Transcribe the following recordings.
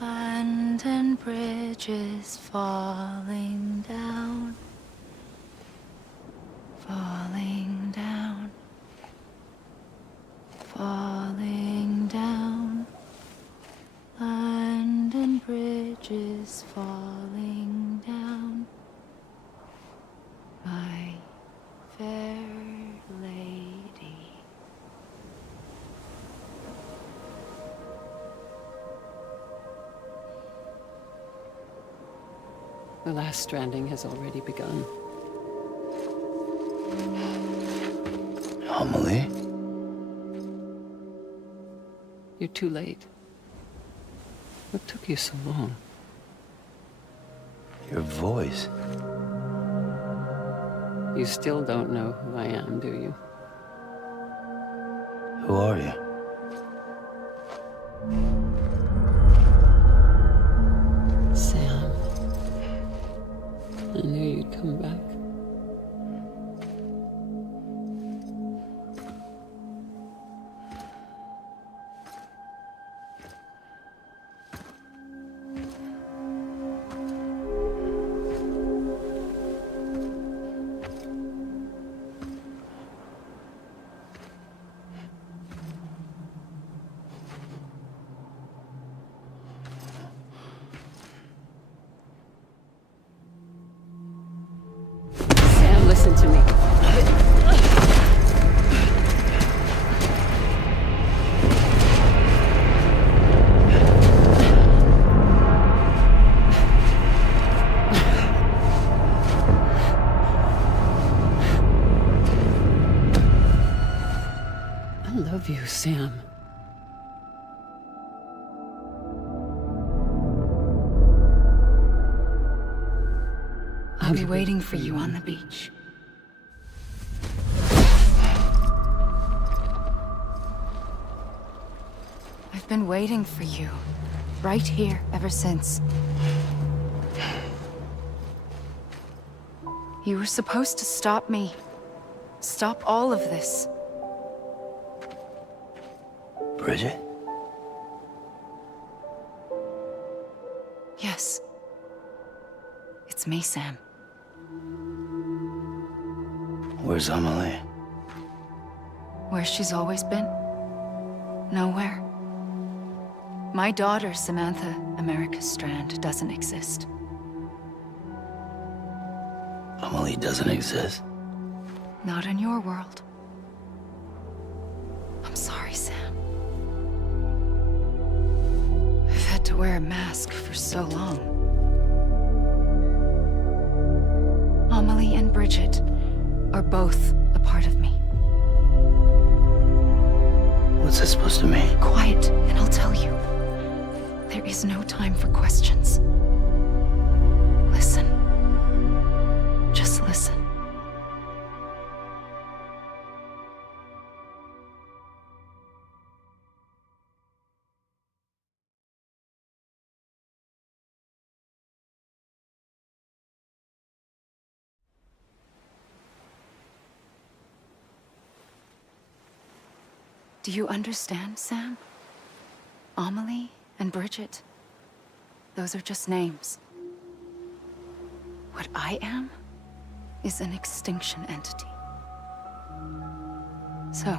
Land and bridges falling down, falling down, falling down. Land and bridges falling down, my fair lady. The last stranding has already begun. Amelie? You're too late. What took you so long? Your voice. You still don't know who I am, do you? Who are you? Sam. I knew you'd come back. Sam, listen to me. I love you, Sam. I'll be waiting for you on the beach. I've been waiting for you, right here, ever since. You were supposed to stop me. Stop all of this. Bridget? Yes. It's me, Sam. Where's Amelie? Where she's always been. Nowhere. My daughter, Samantha America Strand, doesn't exist. Amelie doesn't exist. Not in your world. I'm sorry, Sam. I've had to wear a mask for so long. Amelie and Bridget are both a part of me. What's that supposed to mean? Quiet, and I'll tell you. There is no time for questions. Listen. Just listen. Do you understand, Sam? Amelie and Bridget, those are just names. What I am is an extinction entity. So,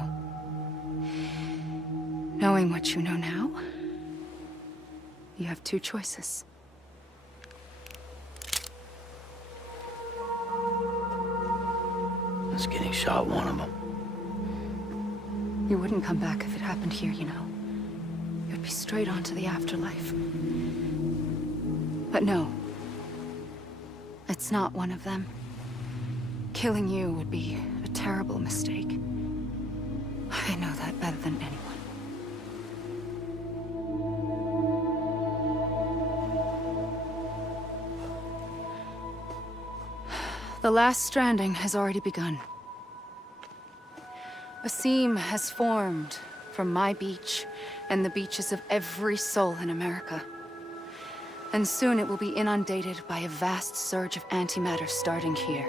knowing what you know now, you have two choices. Is getting shot one of them? You wouldn't come back if it happened here, you know. You'd be straight on to the afterlife. But no. It's not one of them. Killing you would be a terrible mistake. I know that better than anyone. The last stranding has already begun. A seam has formed from my beach and the beaches of every soul in America. And soon it will be inundated by a vast surge of antimatter starting here.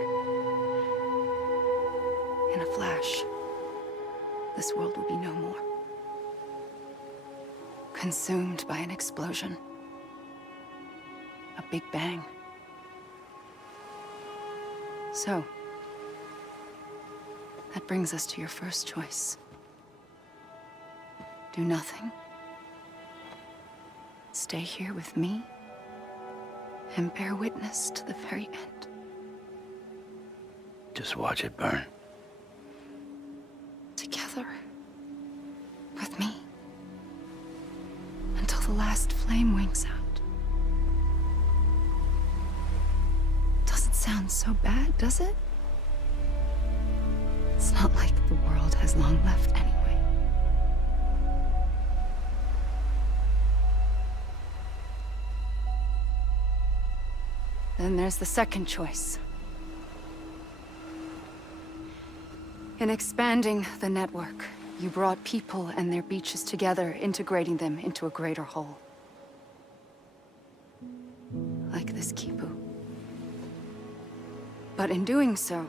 In a flash, this world will be no more. Consumed by an explosion. Big Bang. So, that brings us to your first choice. Do nothing. Stay here with me and bear witness to the very end. Just watch it burn. Together. With me. Until the last flame winks out. Doesn't sound so bad, does it? It's not like the world has long left anyway. Then there's the second choice. In expanding the network, you brought people and their beaches together, integrating them into a greater whole. Like this Kipu. But in doing so,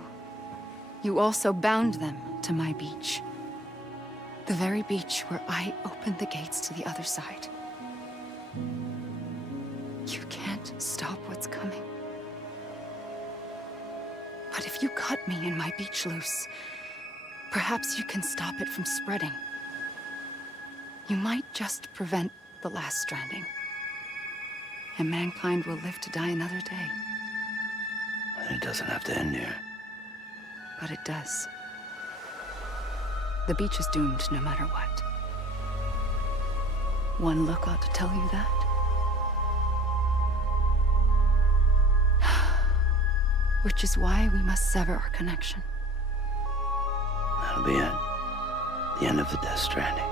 you also bound them to my beach. The very beach where I opened the gates to the other side. You can't stop what's coming. But if you cut me and my beach loose, perhaps you can stop it from spreading. You might just prevent the last stranding. And mankind will live to die another day. And it doesn't have to end here. But it does. The beach is doomed no matter what. One look ought to tell you that. Which is why we must sever our connection. That'll be it. The end of the Death Stranding.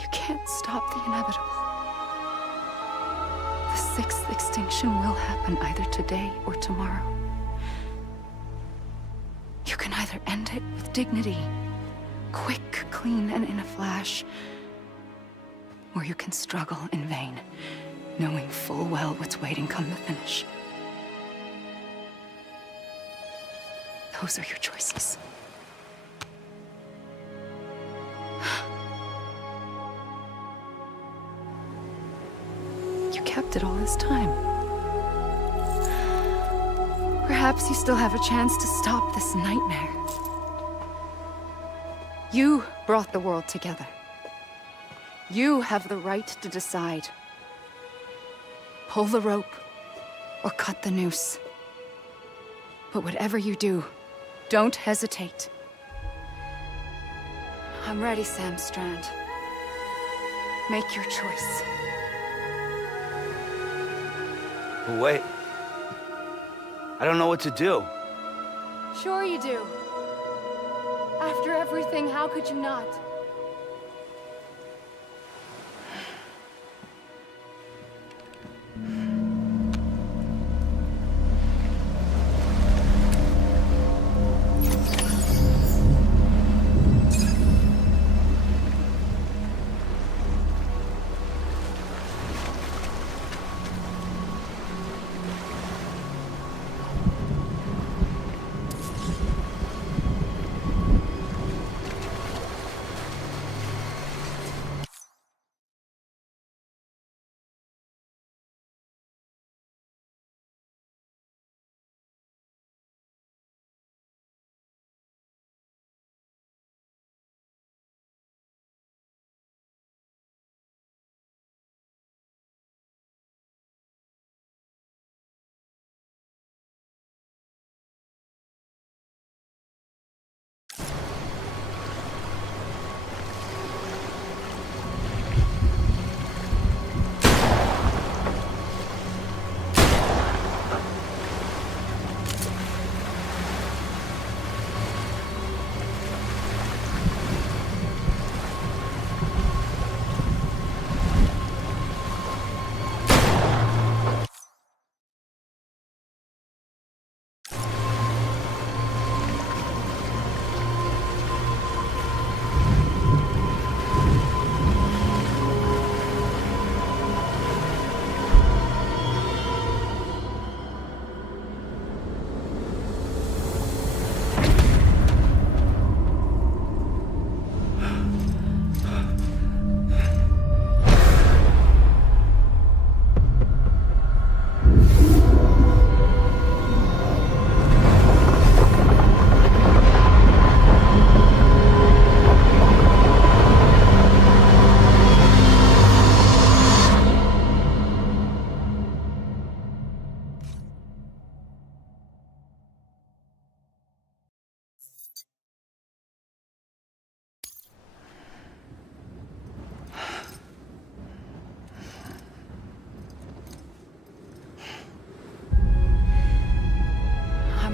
You can't stop the inevitable. The sixth extinction will happen either today or tomorrow. You can either end it with dignity, quick, clean, and in a flash, or you can struggle in vain, knowing full well what's waiting come the finish. Those are your choices. You kept it all this time. Perhaps you still have a chance to stop this nightmare. You brought the world together. You have the right to decide. Pull the rope, or cut the noose. But whatever you do, don't hesitate. I'm ready, Sam Strand. Make your choice. But wait. I don't know what to do. Sure you do. After everything, how could you not?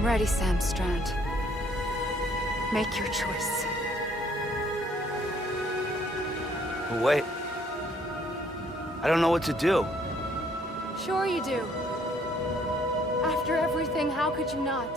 ready, Sam Strand. Make your choice. But wait. I don't know what to do. Sure you do. After everything, how could you not?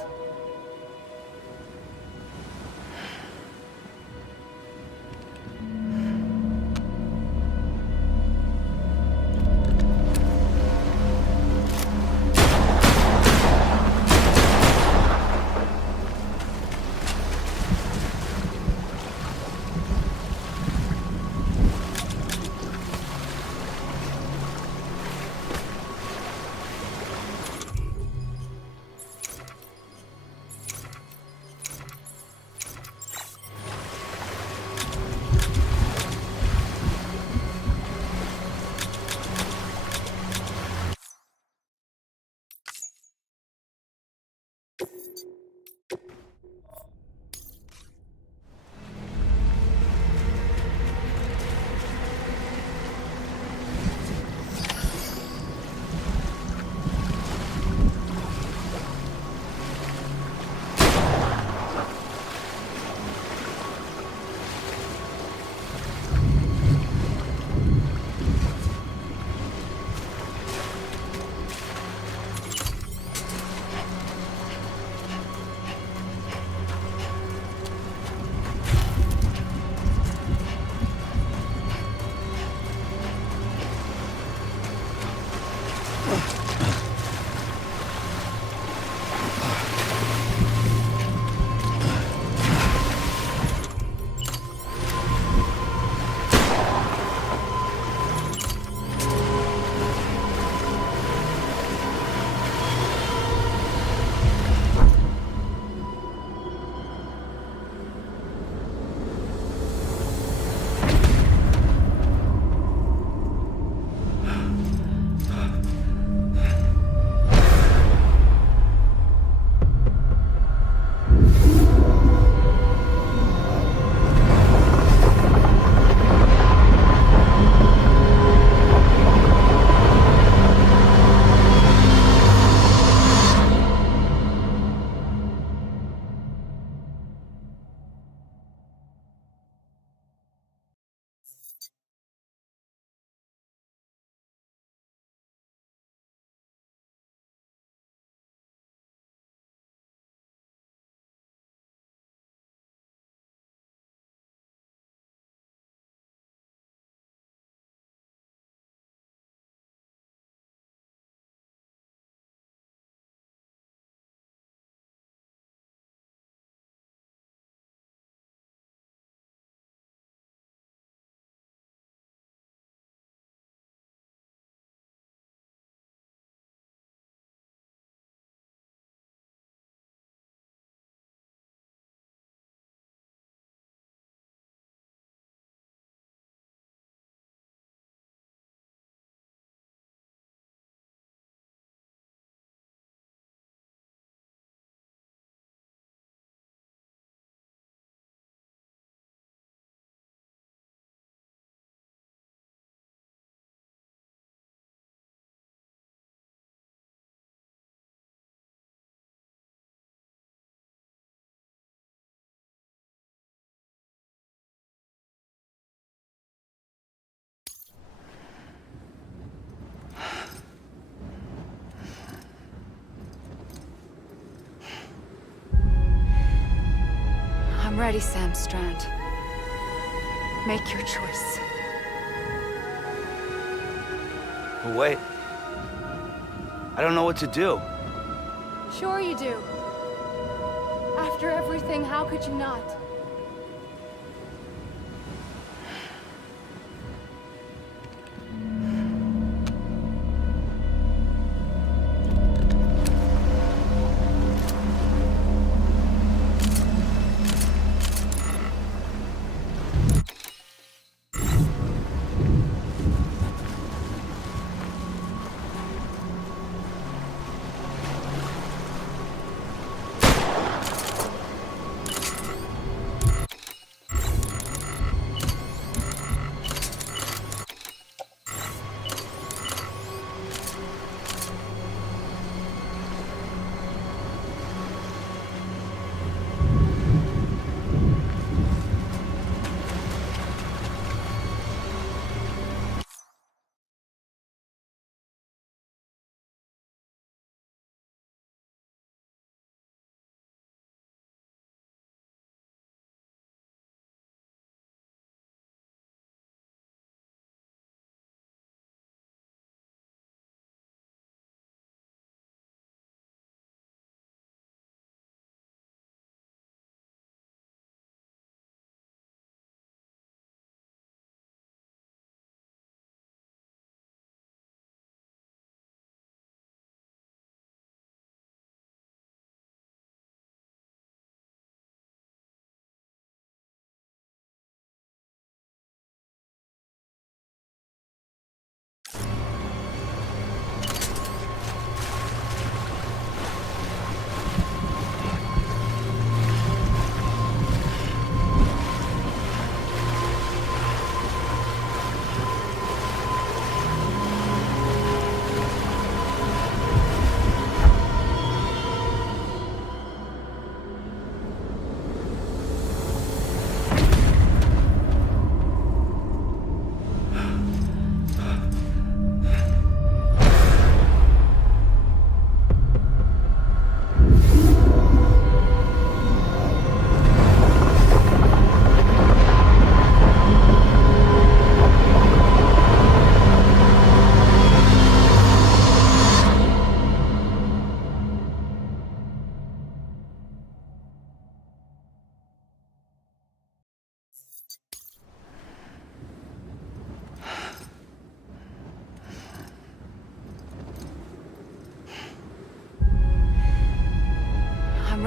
I'm ready, Sam Strand. Make your choice. But wait. I don't know what to do. Sure you do. After everything, how could you not?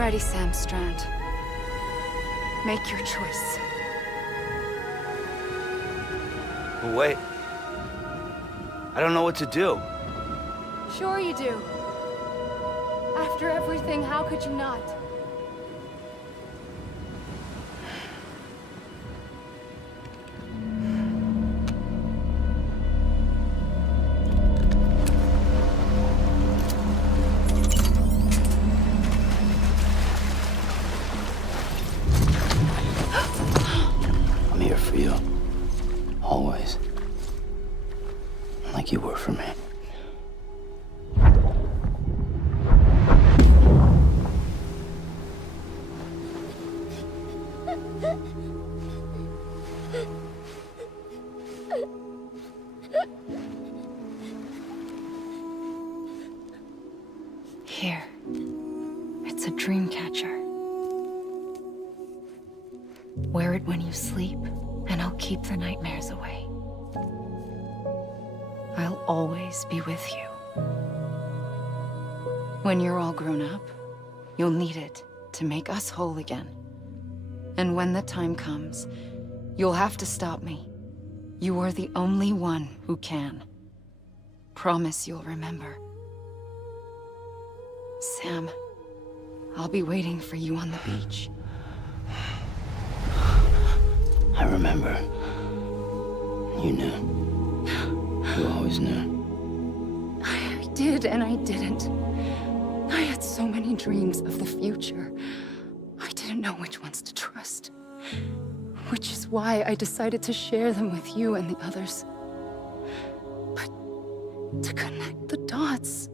ready, Sam Strand. Make your choice. But wait. I don't know what to do. Sure you do. After everything, how could you not? I'm here for you. Always. Like you were for me. Here. It's a dream catcher. Wear it when you sleep, and I'll keep the nightmares away. I'll always be with you. When you're all grown up, you'll need it to make us whole again. And when the time comes, you'll have to stop me. You are the only one who can. Promise you'll remember. Sam, I'll be waiting for you on the beach. I remember. You knew. You always knew. I did and I didn't. I had so many dreams of the future. I didn't know which ones to trust. Which is why I decided to share them with you and the others. But to connect the dots,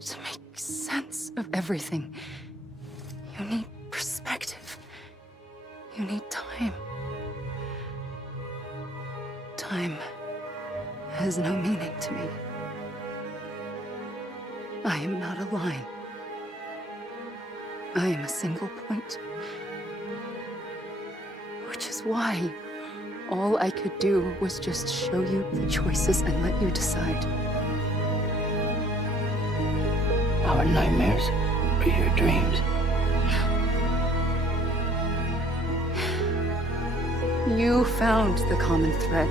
to make sense of everything, you need perspective. You need time. Time has no meaning to me. I am not a line. I am a single point. Which is why all I could do was just show you the choices and let you decide. Our nightmares are your dreams. You found the common thread,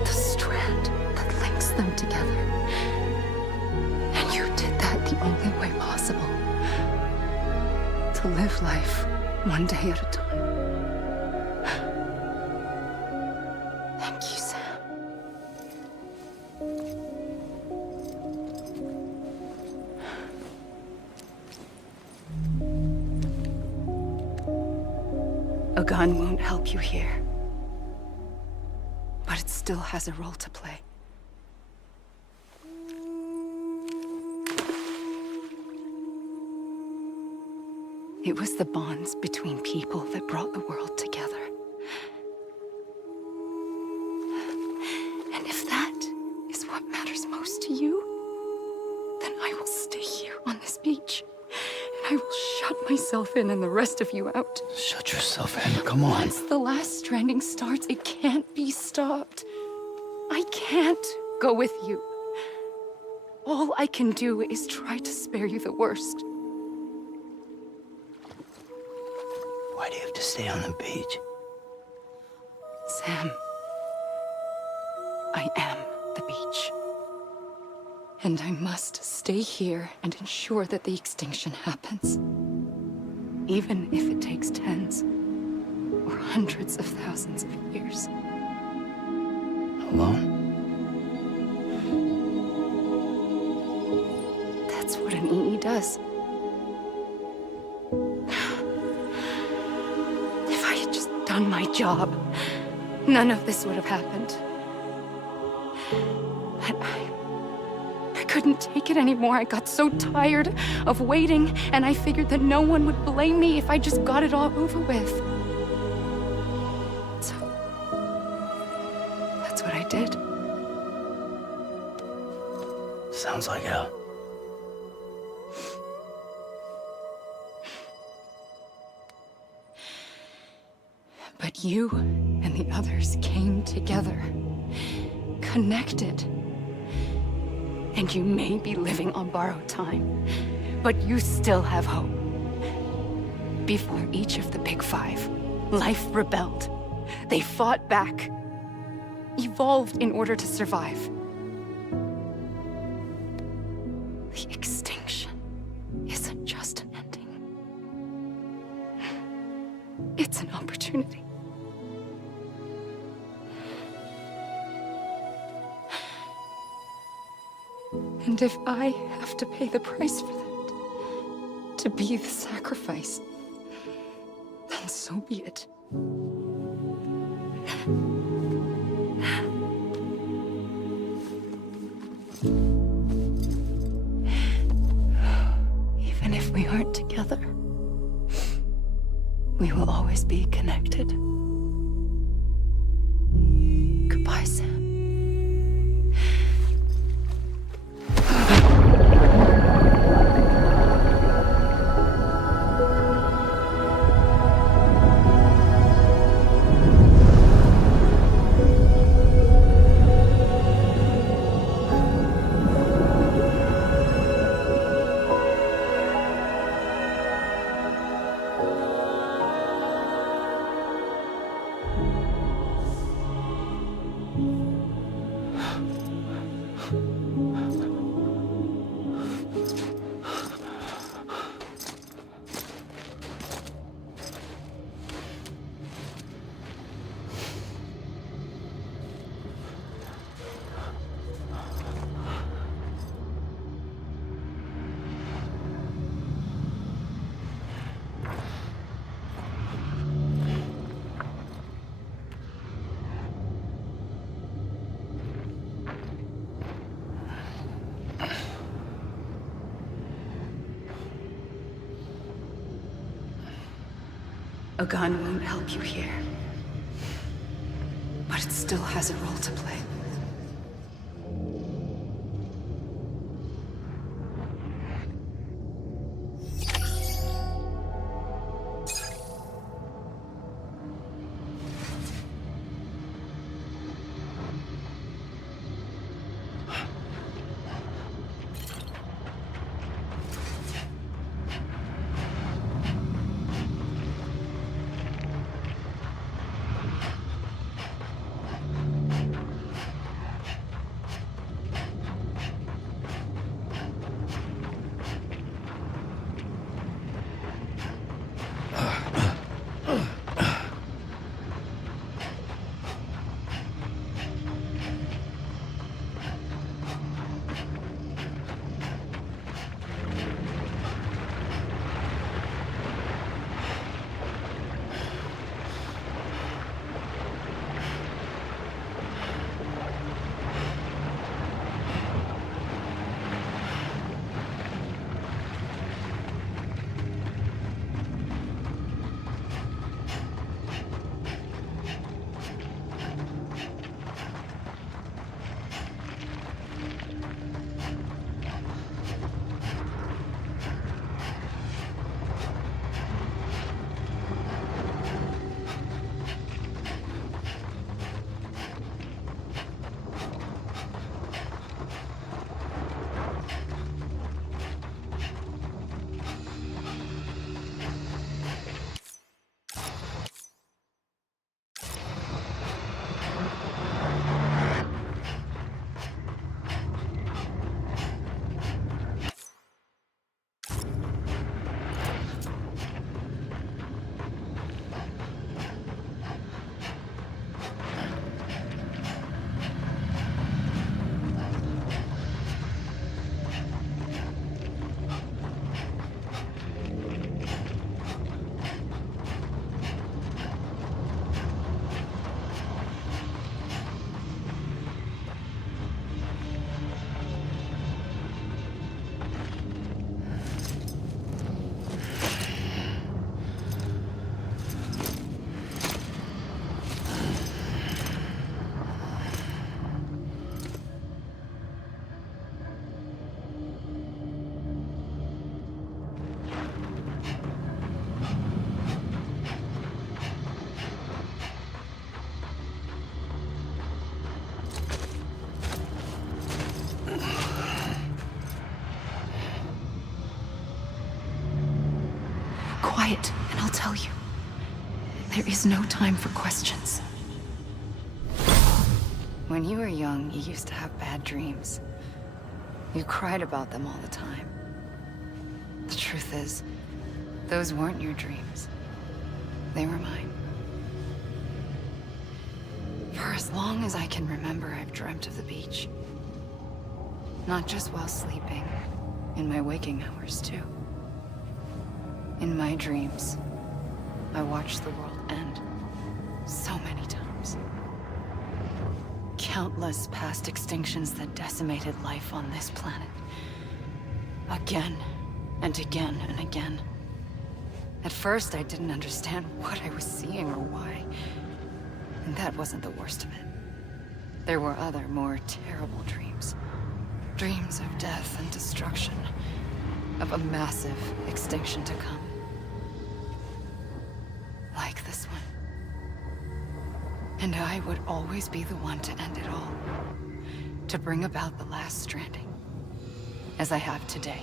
the strand that links them together. And you did that the only way possible. To live life one day at a time. Thank you, Sam. A gun won't help you here. But it still has a role to play. It was the bonds between people that brought the world together. And if that is what matters most to you, then I will stay here on this beach. And I will shut myself in and the rest of you out. Shut yourself in. Come on. Once the last stranding starts, it can't be stopped. I can't go with you. All I can do is try to spare you the worst. Why do you have to stay on the beach? Sam, I am the beach. And I must stay here and ensure that the extinction happens. Even if it takes tens or hundreds of thousands of years. Alone? That's what an EE does. If I had just done my job, none of this would have happened. But I couldn't take it anymore. I got so tired of waiting, and I figured that no one would blame me if I just got it all over with. So, that's what I did. Sounds like hell. But you and the others came together, connected. And you may be living on borrowed time, but you still have hope. Before each of the Big Five, life rebelled. They fought back, evolved in order to survive. The extinction isn't just an ending. It's an opportunity. And if I have to pay the price for that, to be the sacrifice, then so be it. Even if we aren't together, we will always be connected. Goodbye, Sam. A gun won't help you here, but it still has a role to play. Quiet, and I'll I'll tell you. There is no time for questions. When you were young, you used to have bad dreams. You cried about them all the time. The truth is, those weren't your dreams. They were mine. For as long as I can remember, I've dreamt of the beach. Not just while sleeping, in my waking hours too. In my dreams, I watched the world end so many times. Countless past extinctions that decimated life on this planet. Again, and again, and again. At first, I didn't understand what I was seeing or why. And that wasn't the worst of it. There were other, more terrible dreams. Dreams of death and destruction. Of a massive extinction to come. Like this one. And I would always be the one to end it all. To bring about the last stranding. As I have today.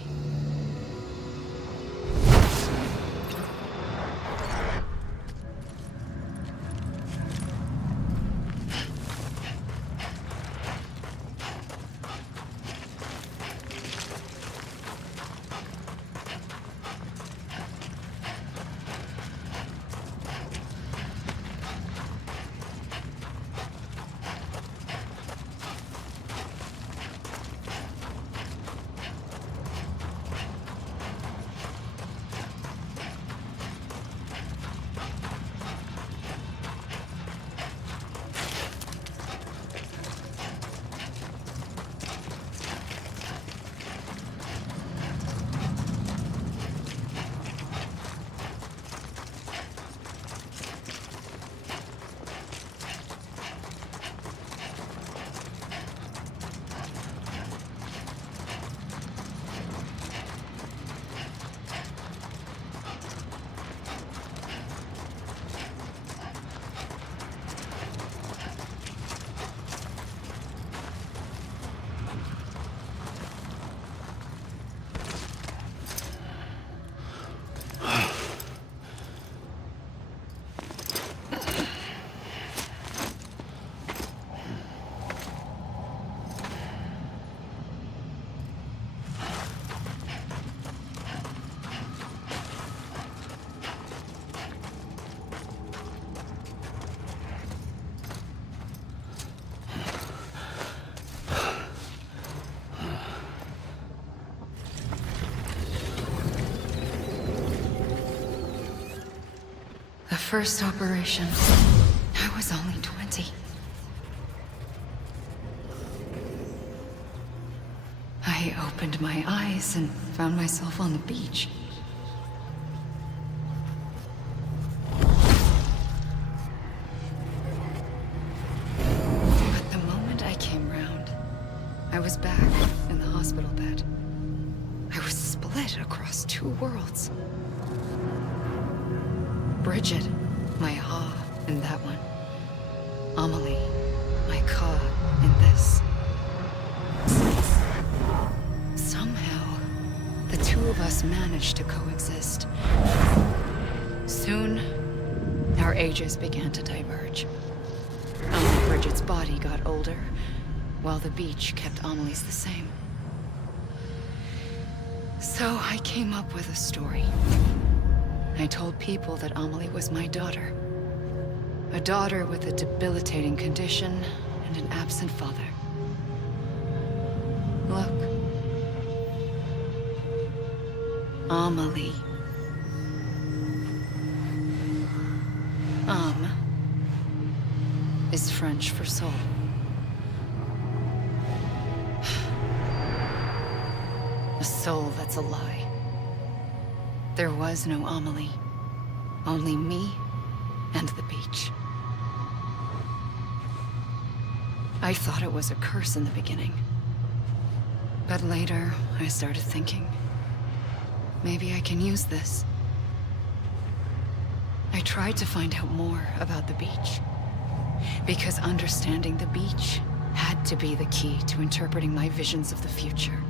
The first operation, I was only 20. I opened my eyes and found myself on the beach. But the moment I came round, I was back in the hospital bed. I was split across two worlds. Bridget, my ha in that one. Amelie, my ka in this. Somehow, the two of us managed to coexist. Soon, our ages began to diverge. Bridget's body got older, while the beach kept Amelie's the same. So I came up with a story. I told people that Amelie was my daughter. A daughter with a debilitating condition and an absent father. Look. Amelie. Âme is French for soul. A soul that's a lie. There was no Amelie. Only me and the beach. I thought it was a curse in the beginning. But later, I started thinking, maybe I can use this. I tried to find out more about the beach. Because understanding the beach had to be the key to interpreting my visions of the future.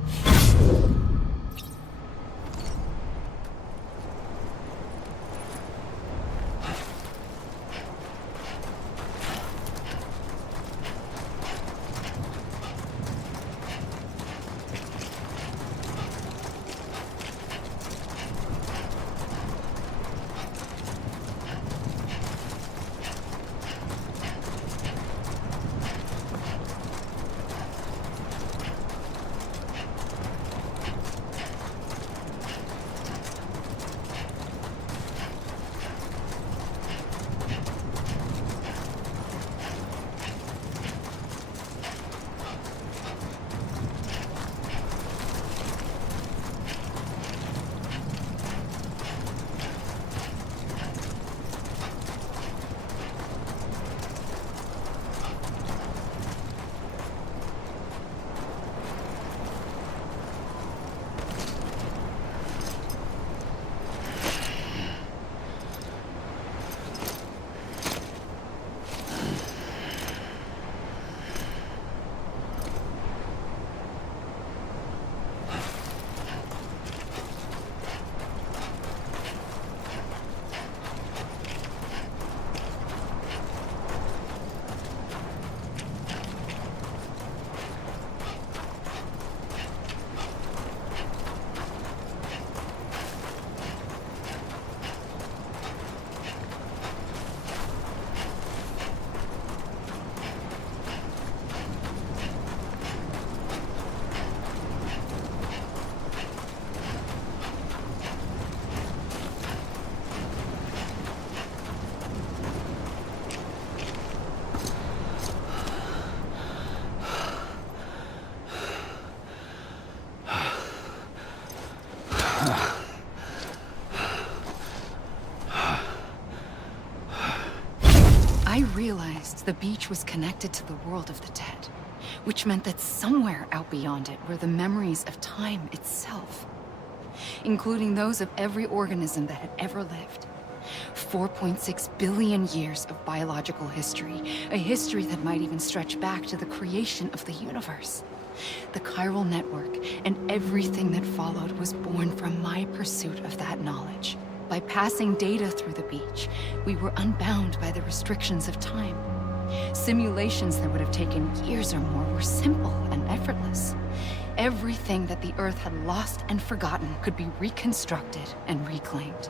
noticed the beach was connected to the world of the dead, which meant that somewhere out beyond it were the memories of time itself, including those of every organism that had ever lived. 4.6 billion years of biological history, a history that might even stretch back to the creation of the universe. The chiral network and everything that followed was born from my pursuit of that knowledge. By passing data through the beach, we were unbound by the restrictions of time. Simulations that would have taken years or more were simple and effortless. Everything that the Earth had lost and forgotten could be reconstructed and reclaimed.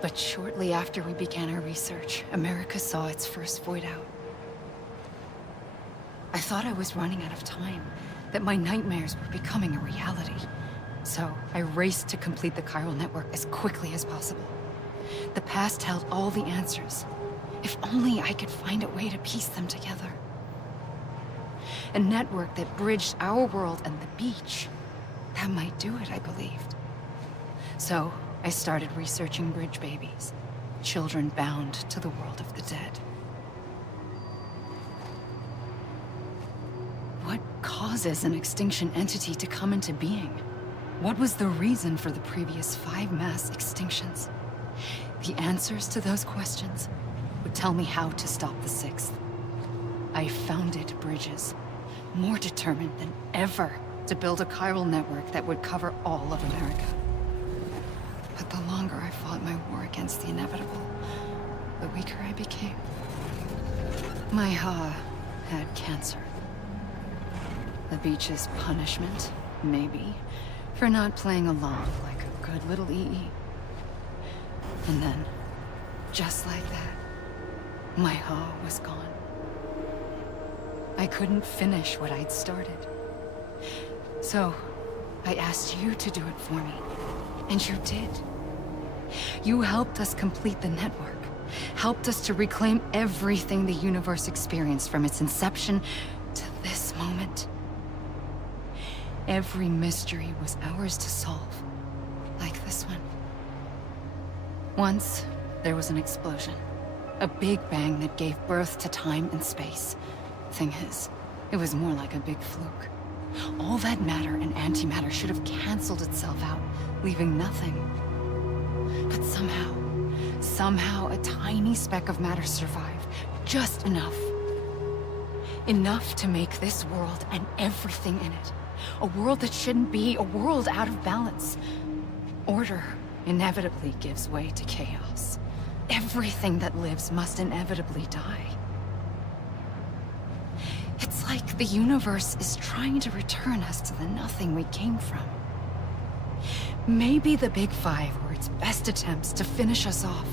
But shortly after we began our research, America saw its first void out. I thought I was running out of time, that my nightmares were becoming a reality. So I raced to complete the chiral network as quickly as possible. The past held all the answers. If only I could find a way to piece them together. A network that bridged our world and the beach. That might do it, I believed. So I started researching bridge babies, children bound to the world of the dead. What causes an extinction entity to come into being? What was the reason for the previous 5 mass extinctions? The answers to those questions would tell me how to stop the 6th. I founded bridges, more determined than ever to build a chiral network that would cover all of America. But the longer I fought my war against the inevitable, the weaker I became. My Ha had cancer. The beach's punishment, maybe, for not playing along like a good little EE. And then, just like that, my Ha was gone. I couldn't finish what I'd started. So, I asked you to do it for me, and you did. You helped us complete the network, helped us to reclaim everything the universe experienced from its inception to this moment. Every mystery was ours to solve, like this one. Once, there was an explosion. A big bang that gave birth to time and space. Thing is, it was more like a big fluke. All that matter and antimatter should have canceled itself out, leaving nothing. But somehow a tiny speck of matter survived. Just enough. Enough to make this world and everything in it. A world that shouldn't be, a world out of balance. Order inevitably gives way to chaos. Everything that lives must inevitably die. It's like the universe is trying to return us to the nothing we came from. Maybe the Big Five were its best attempts to finish us off.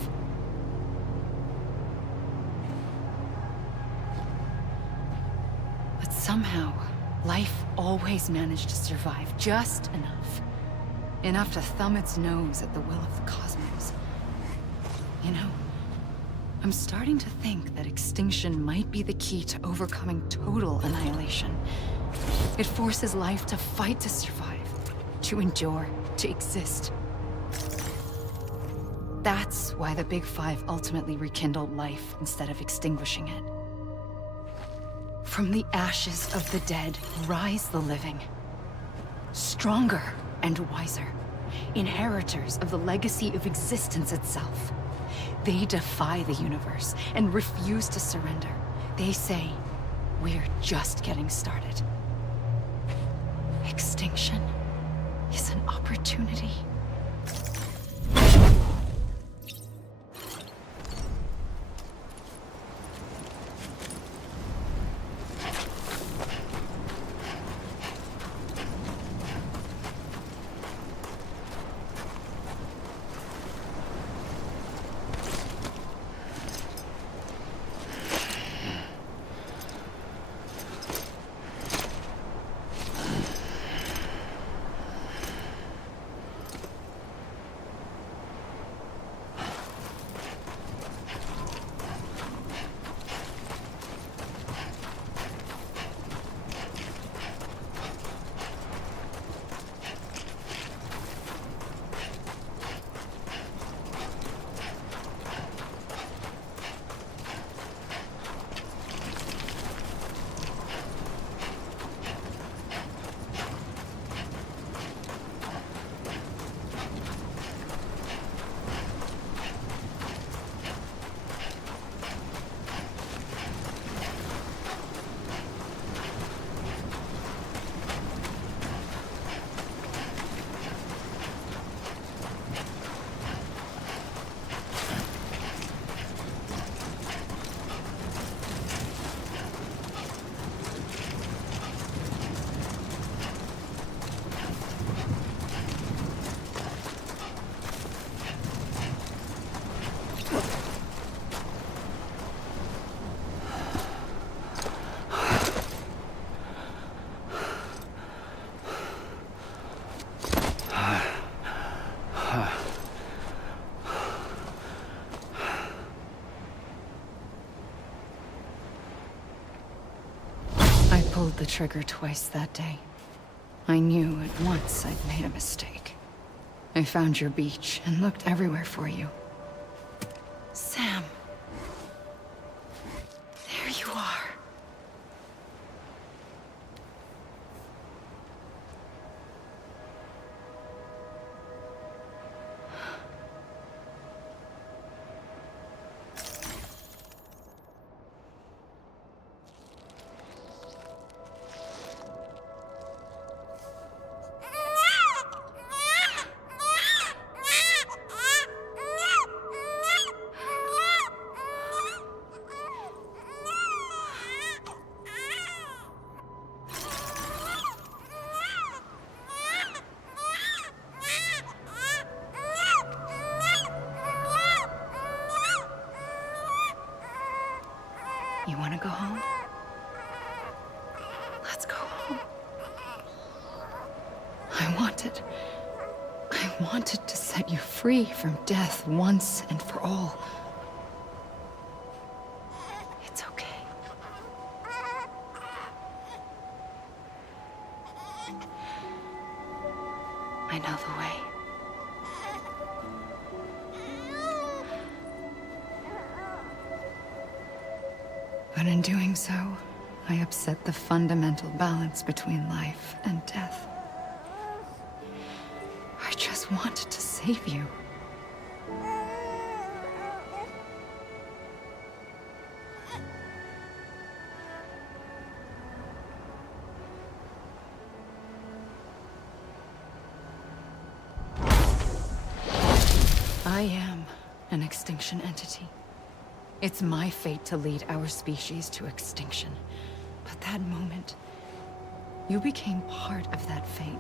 But somehow, life always managed to survive just enough. Enough to thumb its nose at the will of the cosmos. You know, I'm starting to think that extinction might be the key to overcoming total annihilation. It forces life to fight to survive, to endure, to exist. That's why the Big Five ultimately rekindled life instead of extinguishing it. From the ashes of the dead rise the living. Stronger and wiser. Inheritors of the legacy of existence itself. They defy the universe and refuse to surrender. They say, we're just getting started. Extinction is an opportunity. pulled the trigger twice that day. I knew at once I'd made a mistake. I found your beach and looked everywhere for you. Sam. There you are. You want to go home? Let's go home. I wanted to set you free from death once and for all. It's okay. I know the way. But in doing so, I upset the fundamental balance between life and death. I just wanted to save you. I am an extinction entity. It's my fate to lead our species to extinction. But that moment, you became part of that fate.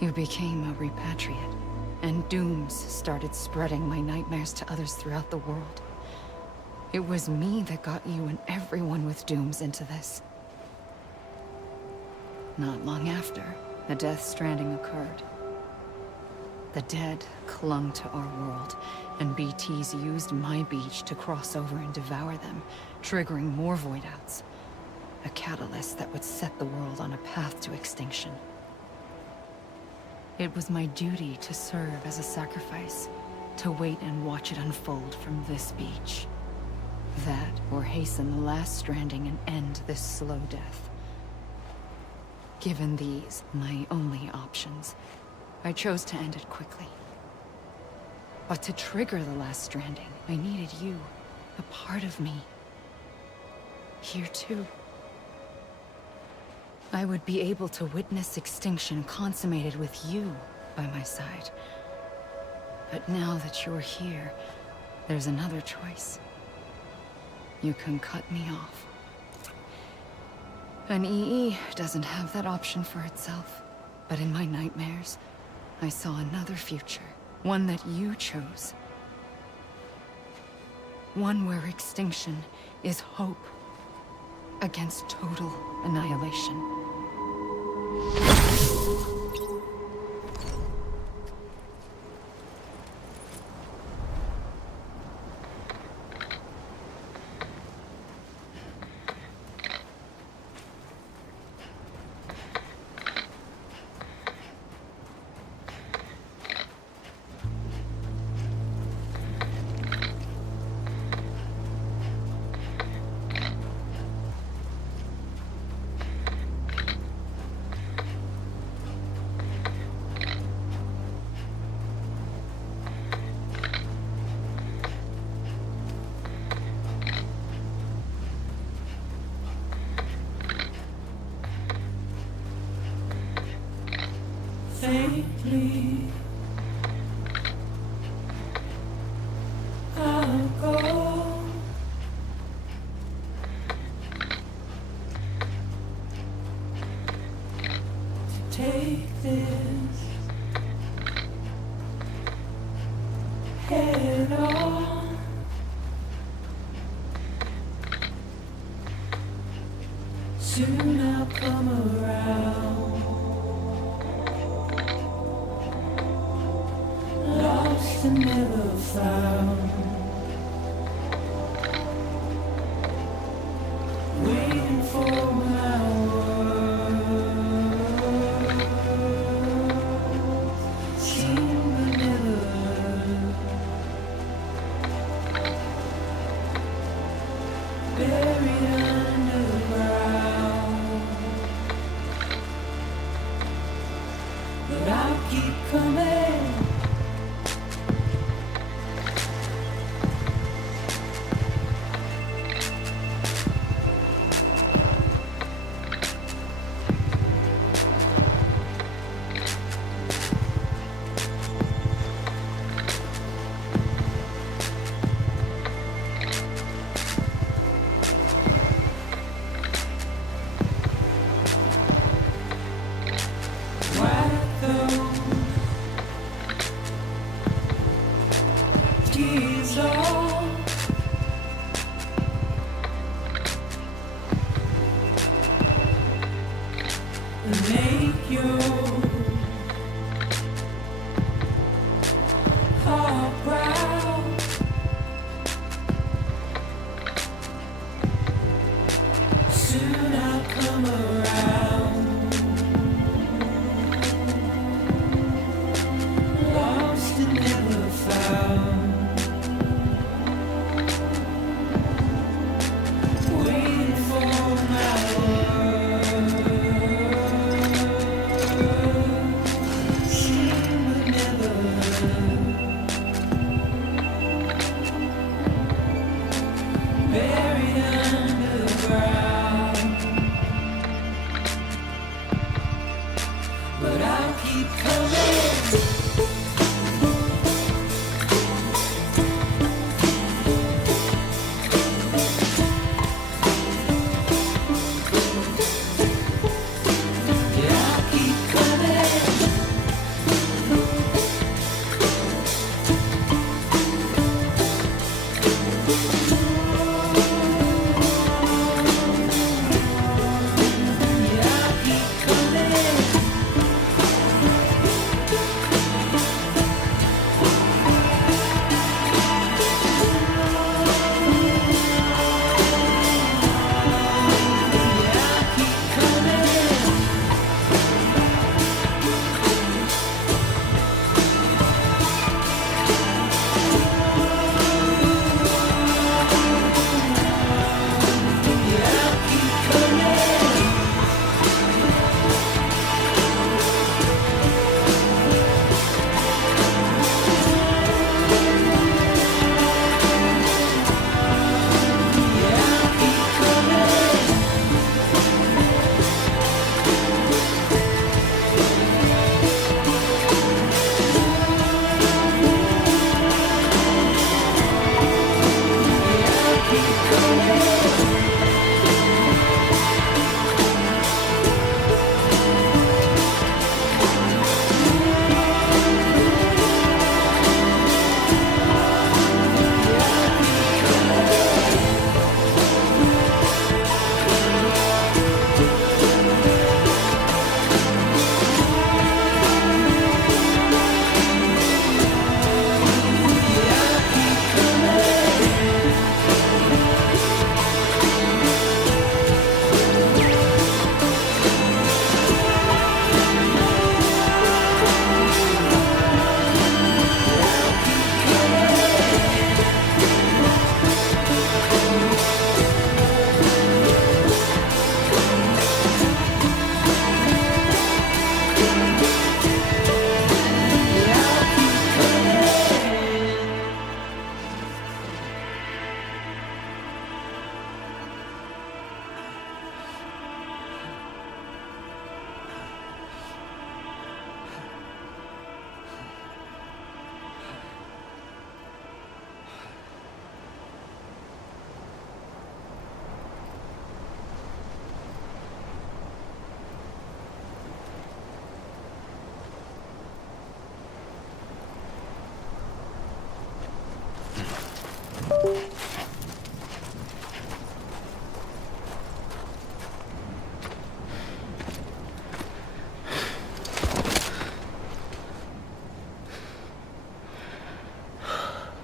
You became a repatriate, and dooms started spreading my nightmares to others throughout the world. It was me that got you and everyone with dooms into this. Not long after, the death Stranding occurred. The dead clung to our world, and BTs used my beach to cross over and devour them, triggering more void outs. A catalyst that would set the world on a path to extinction. It was my duty to serve as a sacrifice, to wait and watch it unfold from this beach. That, or hasten the last Stranding and end this slow death. Given these, my only options, I chose to end it quickly. But to trigger the last Stranding, I needed you, a part of me. Here too. I would be able to witness extinction consummated with you by my side. But now that you're here, there's another choice. You can cut me off. An EE doesn't have that option for itself. But in my nightmares, I saw another future. One that you chose. One where extinction is hope against total annihilation. Faintly, I'll go to take this head on. Soon I'll come around. Lost and never found, waiting for my world. Seen but never buried underground. But I'll keep coming. Tears all and make your heart proud. Soon I'll come around. Lost and never found. Waiting for my world. Seen but never buried underground. But I'll keep coming.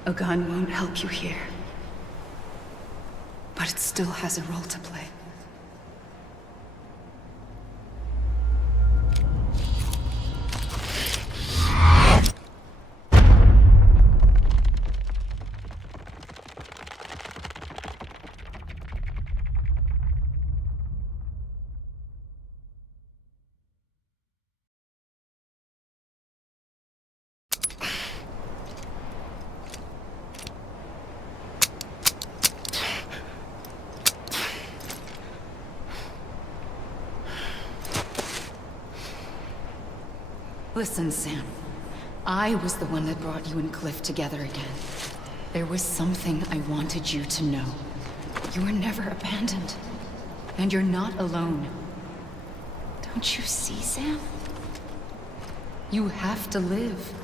A gun won't help you here. But it still has a role to play. Listen, Sam. I was the one that brought you and Cliff together again. There was something I wanted you to know. You were never abandoned. And you're not alone. Don't you see, Sam? You have to live.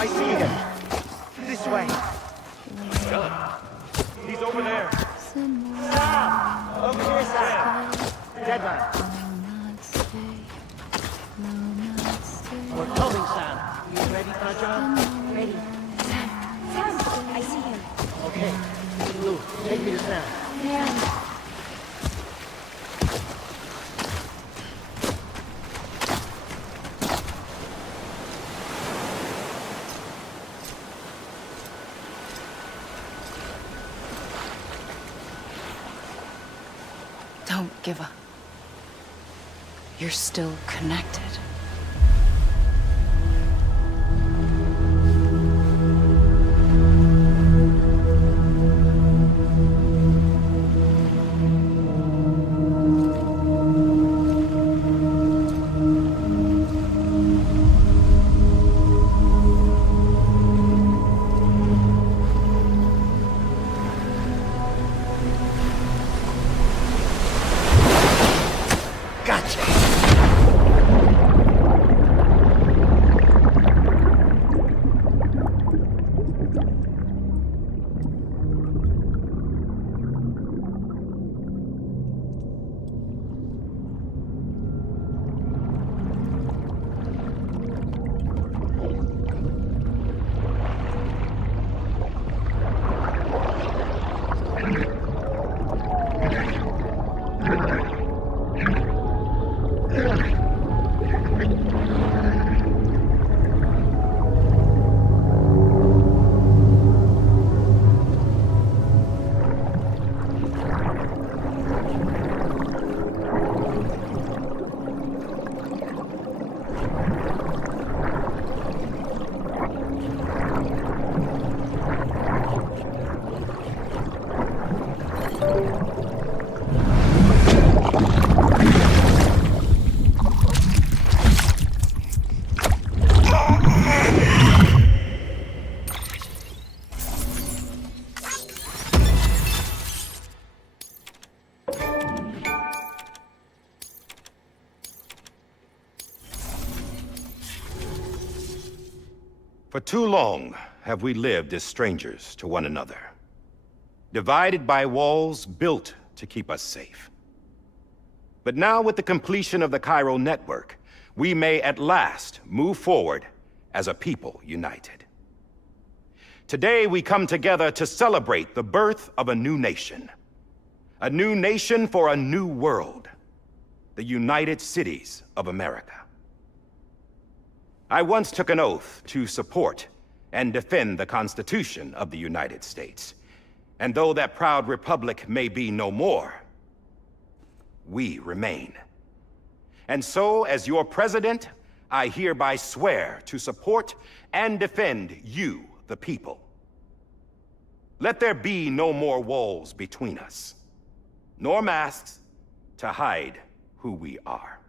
I see him. This way. He's over there. Sam! Over here, Sam. Dead man. We're coming, Sam. You ready for a job? Ready. Sam, I see him. Okay. Lou, take me to Sam. There. Don't give up. You're still connected. For too long have we lived as strangers to one another, divided by walls built to keep us safe. But now, with the completion of the Cairo network, we may at last move forward as a people united. Today, we come together to celebrate the birth of a new nation. A new nation for a new world. The United Cities of America. I once took an oath to support and defend the Constitution of the United States. And though that proud republic may be no more, we remain. And so, as your president, I hereby swear to support and defend you, the people. Let there be no more walls between us, nor masks to hide who we are.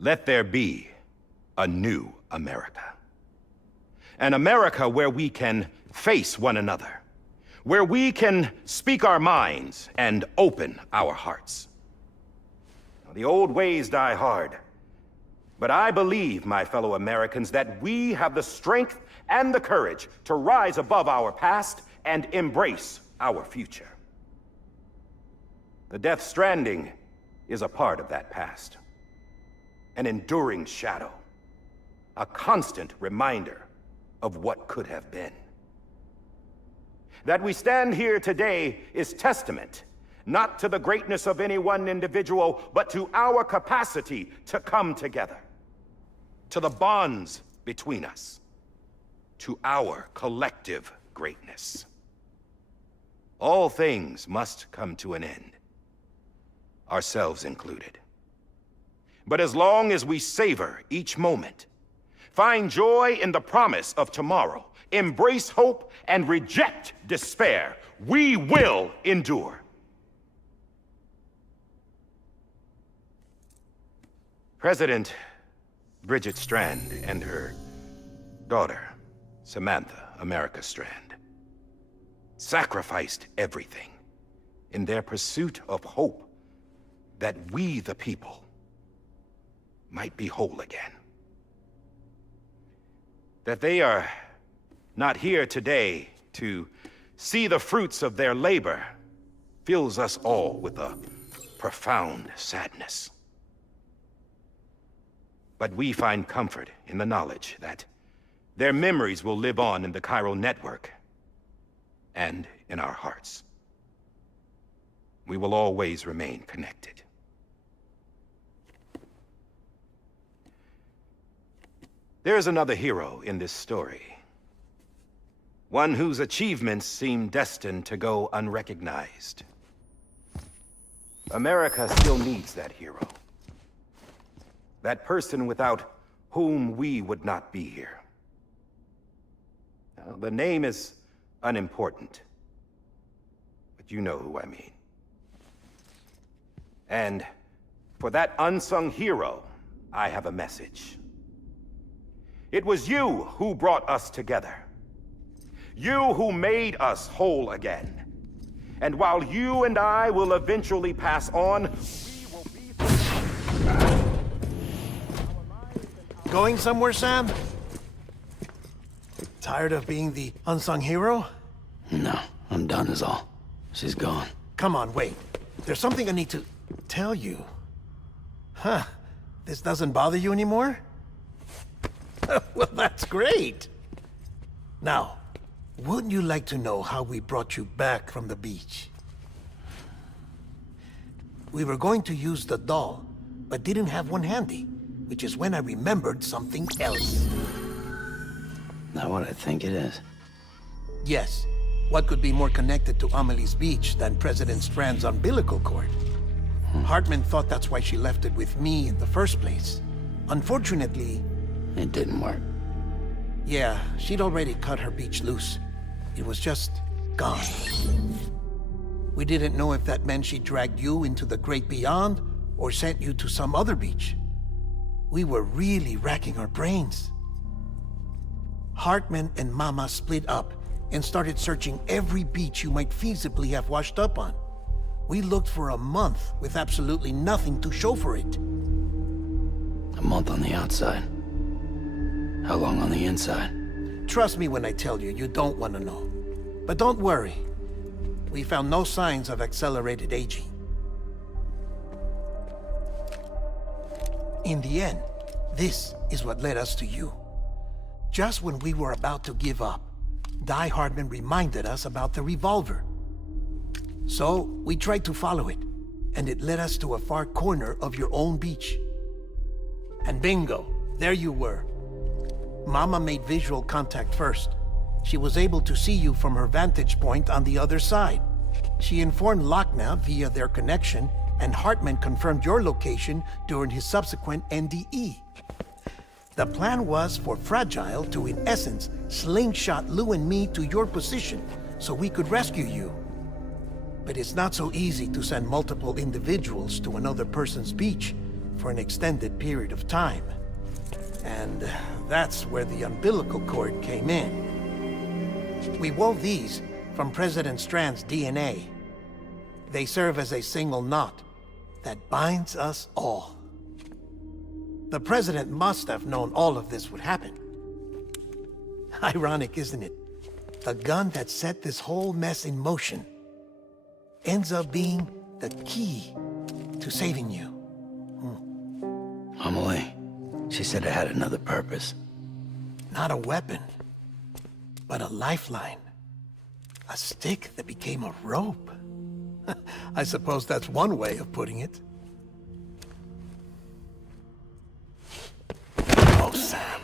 Let there be a new America. An America where we can face one another, where we can speak our minds and open our hearts. Now, the old ways die hard, but I believe, my fellow Americans, that we have the strength and the courage to rise above our past and embrace our future. The Death Stranding is a part of that past. An enduring shadow, a constant reminder of what could have been. That we stand here today is testament, not to the greatness of any one individual, but to our capacity to come together, to the bonds between us, to our collective greatness. All things must come to an end, ourselves included. But as long as we savor each moment, find joy in the promise of tomorrow, embrace hope, and reject despair, we will endure. President Bridget Strand and her daughter, Samantha America Strand, sacrificed everything in their pursuit of hope that we, the people, might be whole again. That they are not here today to see the fruits of their labor fills us all with a profound sadness. But we find comfort in the knowledge that their memories will live on in the Cairo network and in our hearts. we will always remain connected. There's another hero in this story. One whose achievements seem destined to go unrecognized. America still needs that hero. That person without whom we would not be here. Now, the name is unimportant, but you know who I mean. And for that unsung hero, I have a message. It was you who brought us together. You who made us whole again. And while you and I will eventually pass on, we will be... Going somewhere, Sam? Tired of being the unsung hero? No, I'm done is all. She's gone. Come on, wait. There's something I need to tell you. Huh. This doesn't bother you anymore? Well, that's great. Now, wouldn't you like to know how we brought you back from the beach? We were going to use the doll, but didn't have one handy, which is when I remembered something else. Not what I think it is. Yes. What could be more connected to Amelie's beach than President Strand's umbilical cord? Hartman thought that's why she left it with me in the first place. Unfortunately... It didn't work. Yeah, she'd already cut her beach loose. It was just gone. We didn't know if that meant she dragged you into the great beyond or sent you to some other beach. We were really racking our brains. Hartman and Mama split up and started searching every beach you might feasibly have washed up on. We looked for a month with absolutely nothing to show for it. A month on the outside. How long on the inside? Trust me when I tell you, you don't want to know. But don't worry. We found no signs of accelerated aging. In the end, this is what led us to you. Just when we were about to give up, Die Hardman reminded us about the revolver. So, we tried to follow it, and it led us to a far corner of your own beach. And bingo, there you were. Mama made visual contact first. She was able to see you from her vantage point on the other side. She informed Lochna via their connection, and Hartman confirmed your location during his subsequent NDE. The plan was for Fragile to, in essence, slingshot Lou and me to your position so we could rescue you. But it's not so easy to send multiple individuals to another person's beach for an extended period of time. And that's where the umbilical cord came in. We wove these from President Strand's DNA. They serve as a single knot that binds us all. The President must have known all of this would happen. Ironic, isn't it? The gun that set this whole mess in motion ends up being the key to saving you. Amelie, she said it had another purpose. Not a weapon, but a lifeline. A stick that became a rope. I suppose that's one way of putting it. Oh, Sam.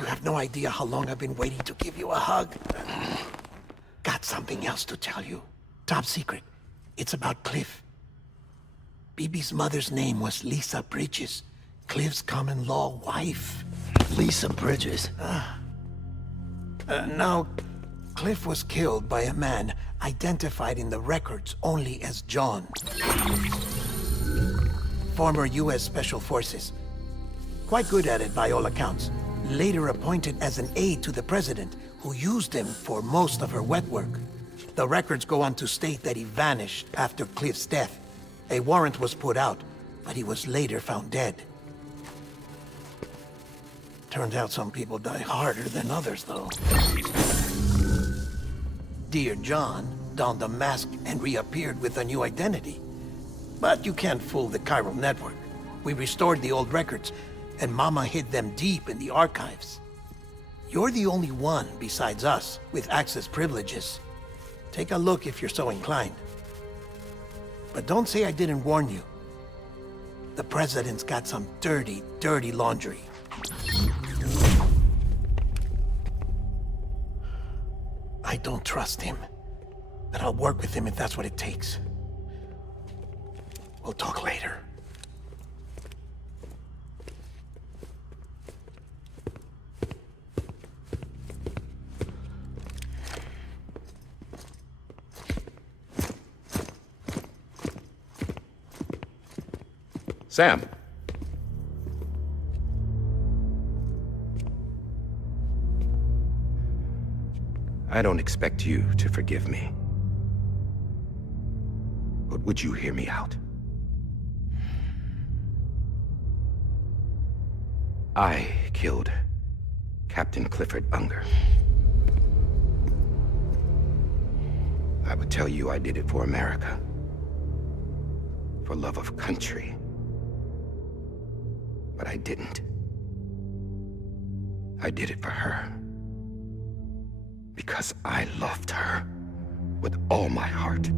You have no idea how long I've been waiting to give you a hug. Got something else to tell you. Top secret. It's about Cliff. BB's mother's name was Lisa Bridges, Cliff's common-law wife. Lisa Bridges? Now, Cliff was killed by a man identified in the records only as John. Former U.S. Special Forces. Quite good at it by all accounts. Later appointed as an aide to the president, who used him for most of her wet work. The records go on to state that he vanished after Cliff's death. A warrant was put out, but he was later found dead. Turns out some people die harder than others, though. Dear John donned a mask and reappeared with a new identity. But you can't fool the chiral network. We restored the old records, and Mama hid them deep in the archives. You're the only one, besides us, with access privileges. Take a look if you're so inclined. But don't say I didn't warn you. The president's got some dirty, dirty laundry. I don't trust him. But I'll work with him if that's what it takes. We'll talk later. Sam. I don't expect you to forgive me. But would you hear me out? I killed Captain Clifford Unger. I would tell you I did it for America. For love of country. But I didn't. I did it for her. Because I loved her with all my heart.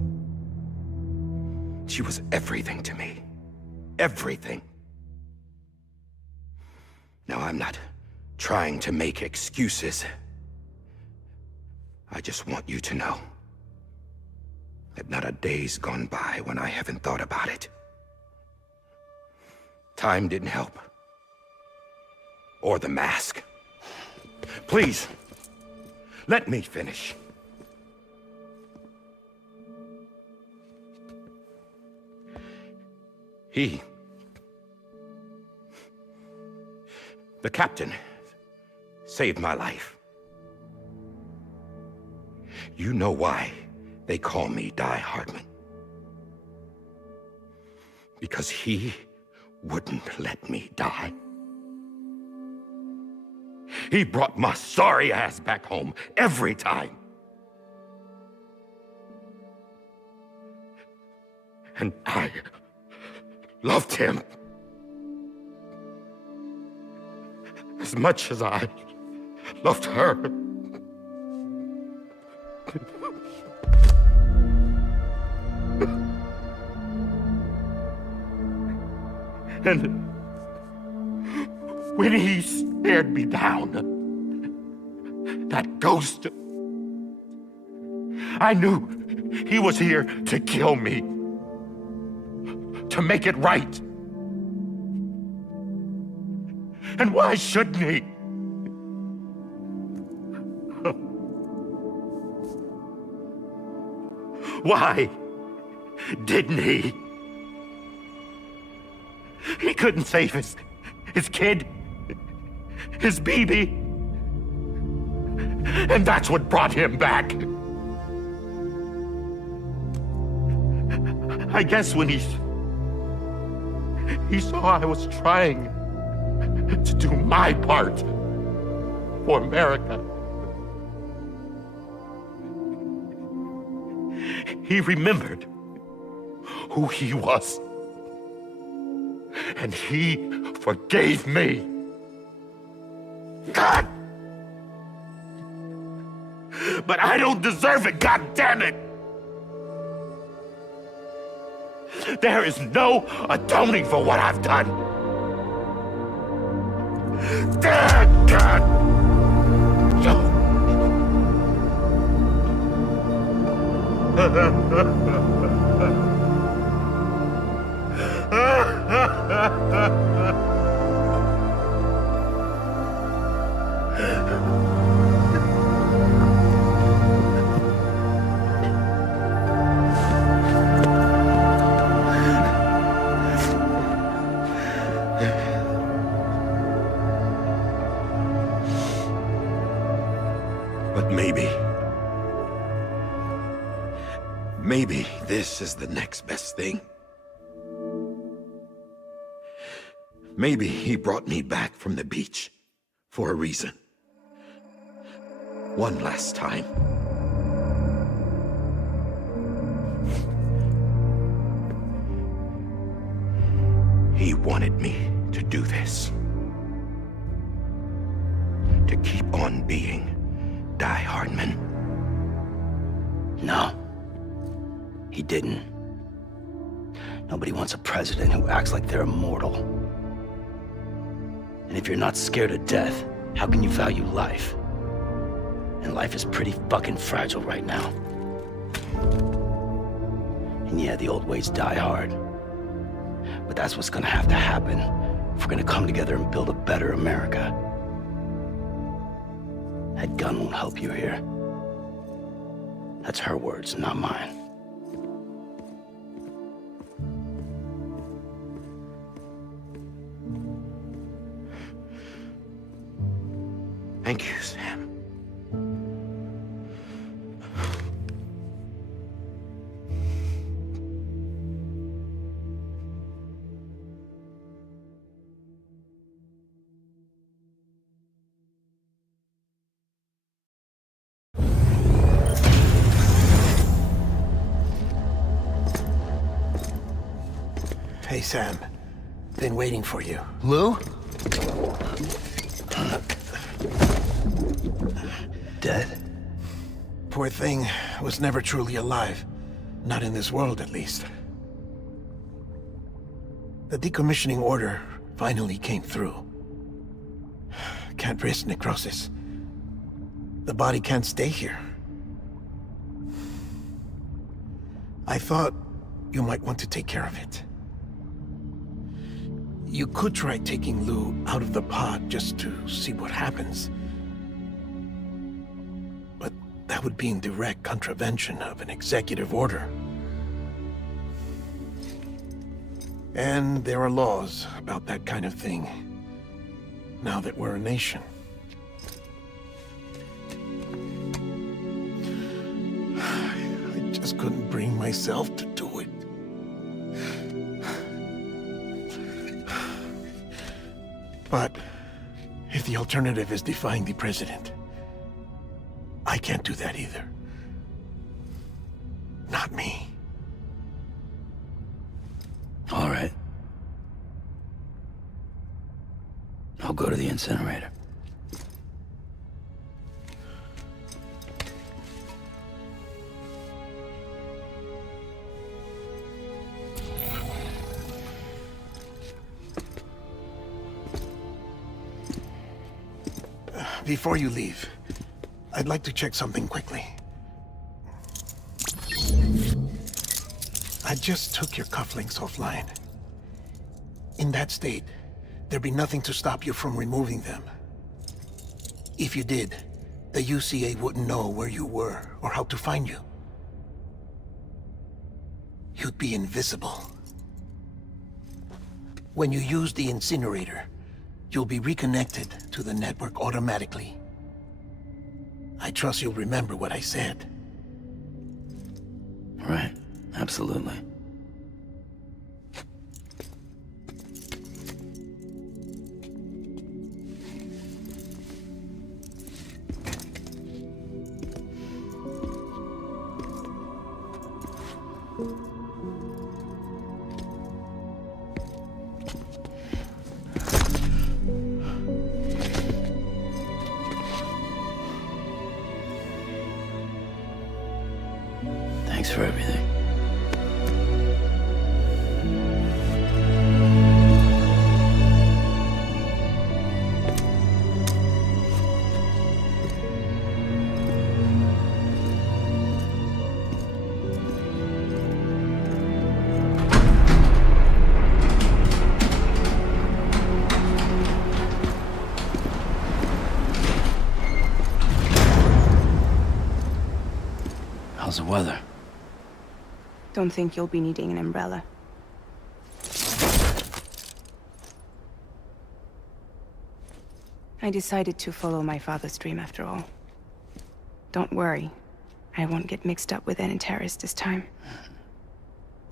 She was everything to me. Everything. Now, I'm not trying to make excuses. I just want you to know that not a day's gone by when I haven't thought about it. Time didn't help. Or the mask. Please, let me finish. The captain, saved my life. You know why they call me Die Hardman. Because he wouldn't let me die. He brought my sorry ass back home every time. And I loved him as much as I loved her. And when he stared me down, that ghost, I knew he was here to kill me, to make it right. And why shouldn't he? Why didn't he? He couldn't save his kid, his baby. And that's what brought him back. I guess when he saw I was trying to do my part for America, he remembered who he was. And he forgave me. God! But I don't deserve it, God damn it! There is no atoning for what I've done. God! But maybe this is the next best thing. Maybe he brought me back from the beach for a reason. One last time. He wanted me to do this. To keep on being Die Hardman. No, he didn't. Nobody wants a president who acts like they're immortal. And if you're not scared of death, how can you value life? And life is pretty fucking fragile right now. And yeah, the old ways die hard. But that's what's gonna have to happen if we're gonna come together and build a better America. That gun won't help you here. That's her words, not mine. Thank you, Sam. Hey, Sam. Been waiting for you. Lou? Dead? Poor thing was never truly alive. Not in this world, at least. The decommissioning order finally came through. Can't risk necrosis. The body can't stay here. I thought you might want to take care of it. You could try taking Lou out of the pod just to see what happens. But that would be in direct contravention of an executive order. And there are laws about that kind of thing, now that we're a nation. I just couldn't bring myself to do it. But if the alternative is defying the president, I can't do that either. Not me. All right. I'll go to the incinerator. Before you leave, I'd like to check something quickly. I just took your cufflinks offline. In that state, there'd be nothing to stop you from removing them. If you did, the UCA wouldn't know where you were or how to find you. You'd be invisible. When you use the incinerator, you'll be reconnected to the network automatically. I trust you'll remember what I said. Right, absolutely. Thanks for everything. How's the weather? Don't think you'll be needing an umbrella. I decided to follow my father's dream after all. Don't worry. I won't get mixed up with any terrorists this time.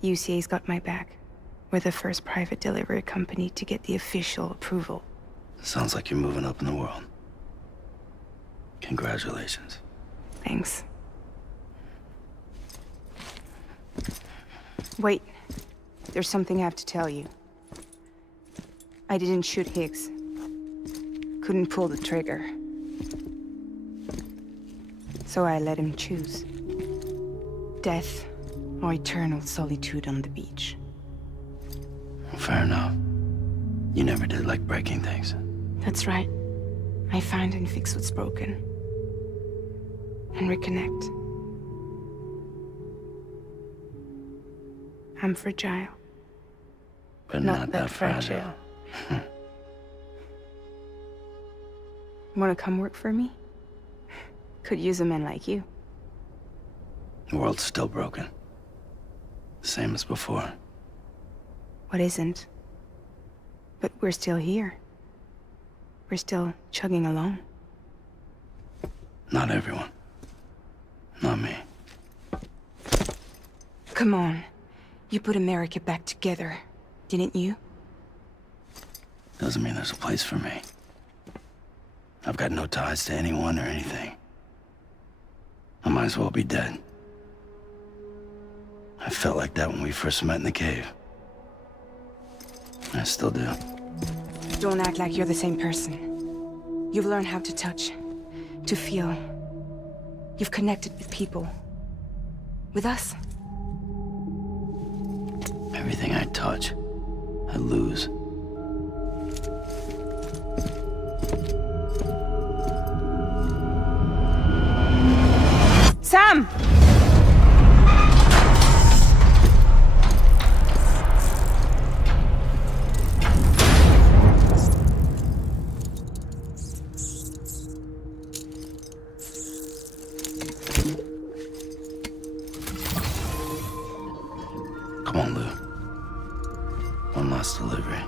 UCA's got my back. We're the first private delivery company to get the official approval. Sounds like you're moving up in the world. Congratulations. Thanks. Wait. There's something I have to tell you. I didn't shoot Higgs. Couldn't pull the trigger. So I let him choose. Death or eternal solitude on the beach. Fair enough. You never did like breaking things. That's right. I find and fix what's broken. And reconnect. I'm fragile. But not that fragile. Wanna come work for me? Could use a man like you. The world's still broken. Same as before. What isn't? But we're still here. We're still chugging along. Not everyone. Not me. Come on. You put America back together, didn't you? Doesn't mean there's a place for me. I've got no ties to anyone or anything. I might as well be dead. I felt like that when we first met in the cave. I still do. Don't act like you're the same person. You've learned how to touch, to feel. You've connected with people. With us. Everything I touch, I lose. Sam! Come on, Lou. One last delivery.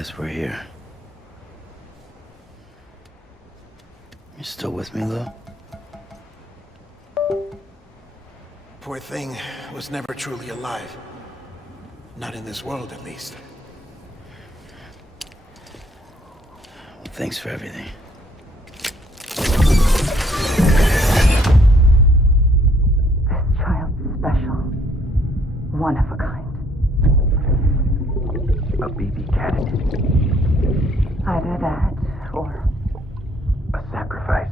guess we're here. You still with me, Lil? Poor thing was never truly alive. Not in this world, at least. Well, thanks for everything. This child's special. One of a kind. A BB candidate. Either that, or A sacrifice.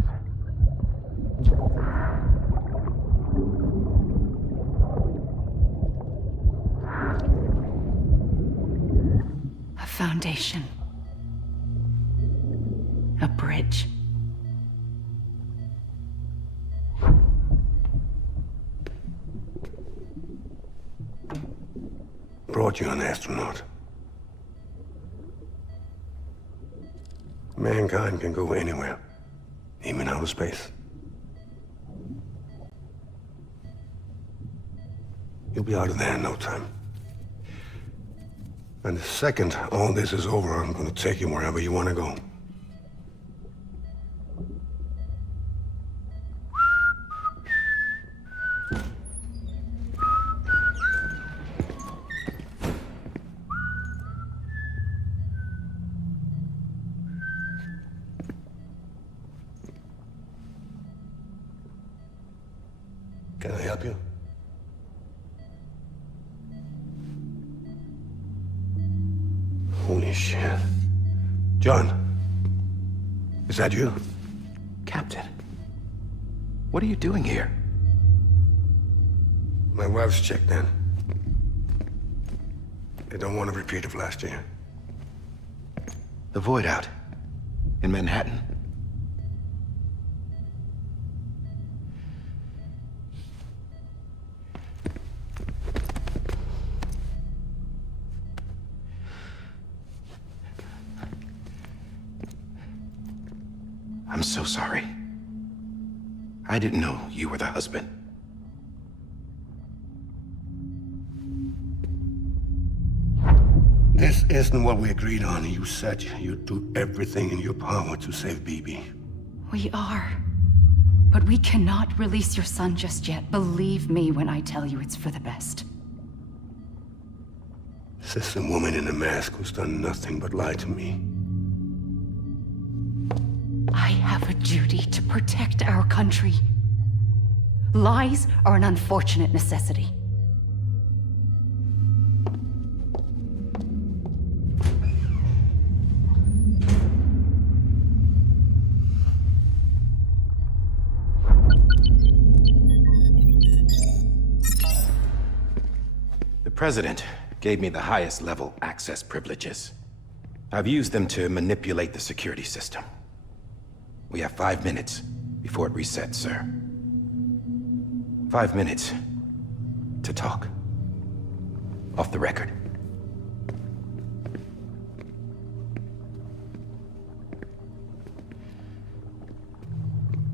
a foundation. A bridge. Brought you an astronaut. Mankind can go anywhere, even outer space. You'll be out of there in no time. And the second all this is over, I'm gonna take you wherever you wanna go. Can I help you? Holy shit. John, is that you? Captain, what are you doing here? My wife's checked in. They don't want a repeat of last year. The Void out in Manhattan. I'm so sorry. I didn't know you were the husband. This isn't what we agreed on. You said you'd do everything in your power to save BB. We are. But we cannot release your son just yet. Believe me when I tell you it's for the best. This is a woman in a mask who's done nothing but lie to me. I have a duty to protect our country. Lies are an unfortunate necessity. The President gave me the highest level access privileges. I've used them to manipulate the security system. We have 5 minutes before it resets, sir. 5 minutes to talk. Off the record.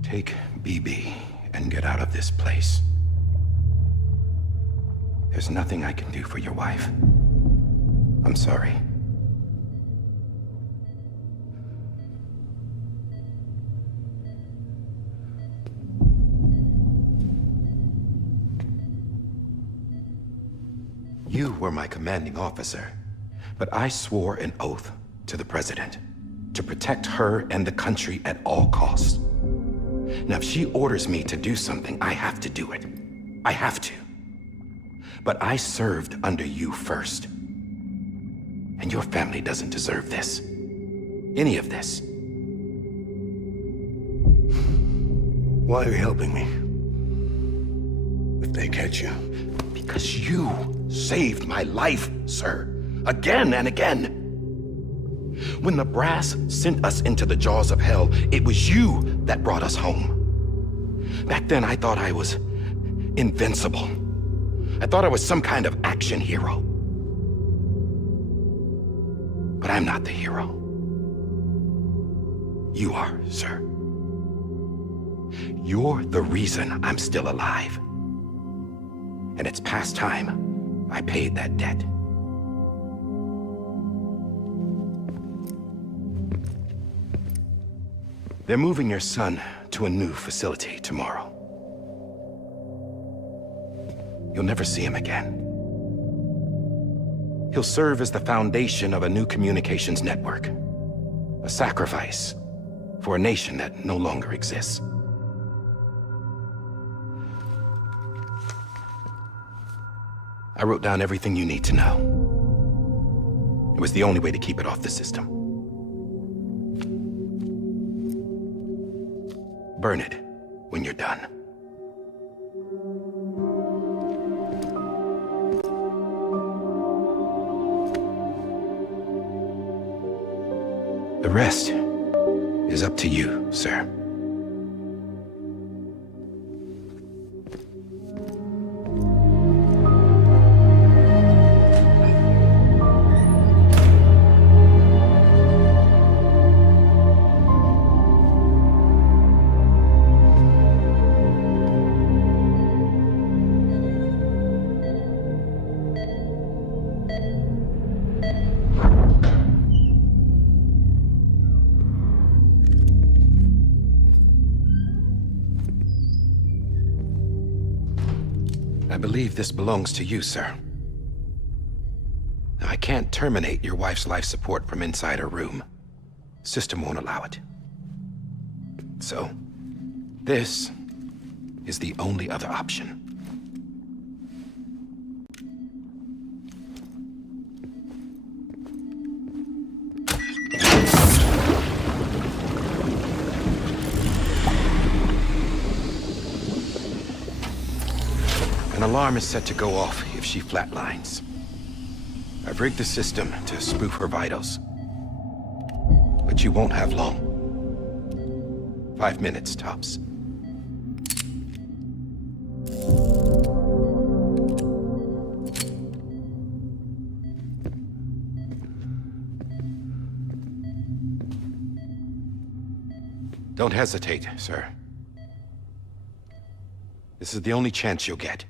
Take BB and get out of this place. There's nothing I can do for your wife. I'm sorry. You were my commanding officer, but I swore an oath to the President to protect her and the country at all costs. Now, if she orders me to do something, I have to do it. I have to. But I served under you first. And your family doesn't deserve this. Any of this. Why are you helping me? If they catch you. Because you saved my life, sir. Again and again. When the brass sent us into the jaws of hell, it was you that brought us home. Back then, I thought I was invincible. I thought I was some kind of action hero. But I'm not the hero. You are, sir. You're the reason I'm still alive. And it's past time I paid that debt. They're moving your son to a new facility tomorrow. You'll never see him again. He'll serve as the foundation of a new communications network. A sacrifice for a nation that no longer exists. I wrote down everything you need to know. It was the only way to keep it off the system. Burn it when you're done. The rest is up to you, sir. I believe this belongs to you, sir. Now, I can't terminate your wife's life support from inside her room. System won't allow it. So, this is the only other option. An alarm is set to go off if she flatlines. I've rigged the system to spoof her vitals. But you won't have long. 5 minutes, tops. Don't hesitate, sir. This is the only chance you'll get.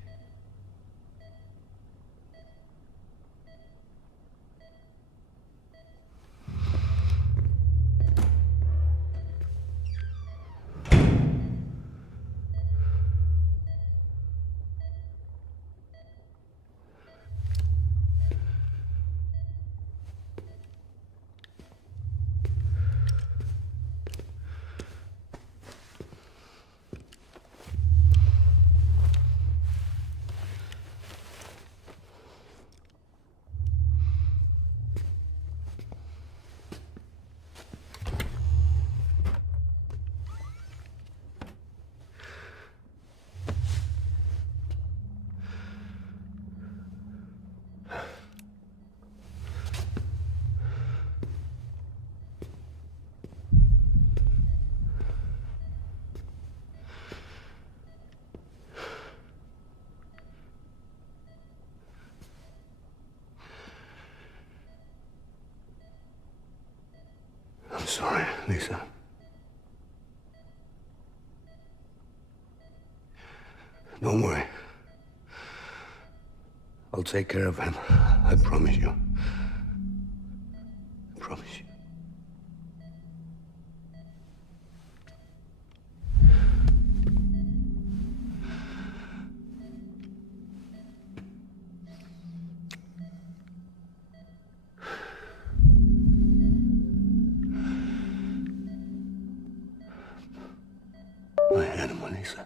I'm sorry, Lisa. Don't worry. I'll take care of him. I promise you. I promise you. My animal, Lisa.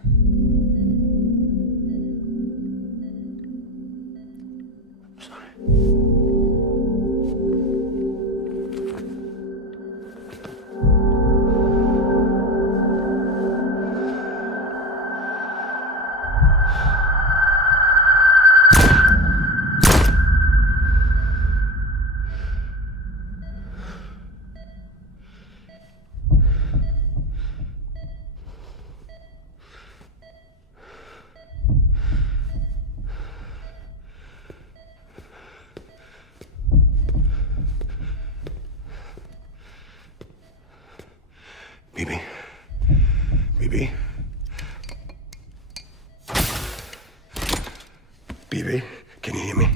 I'm sorry. Bibi. Bibi. Bibi, can you hear me?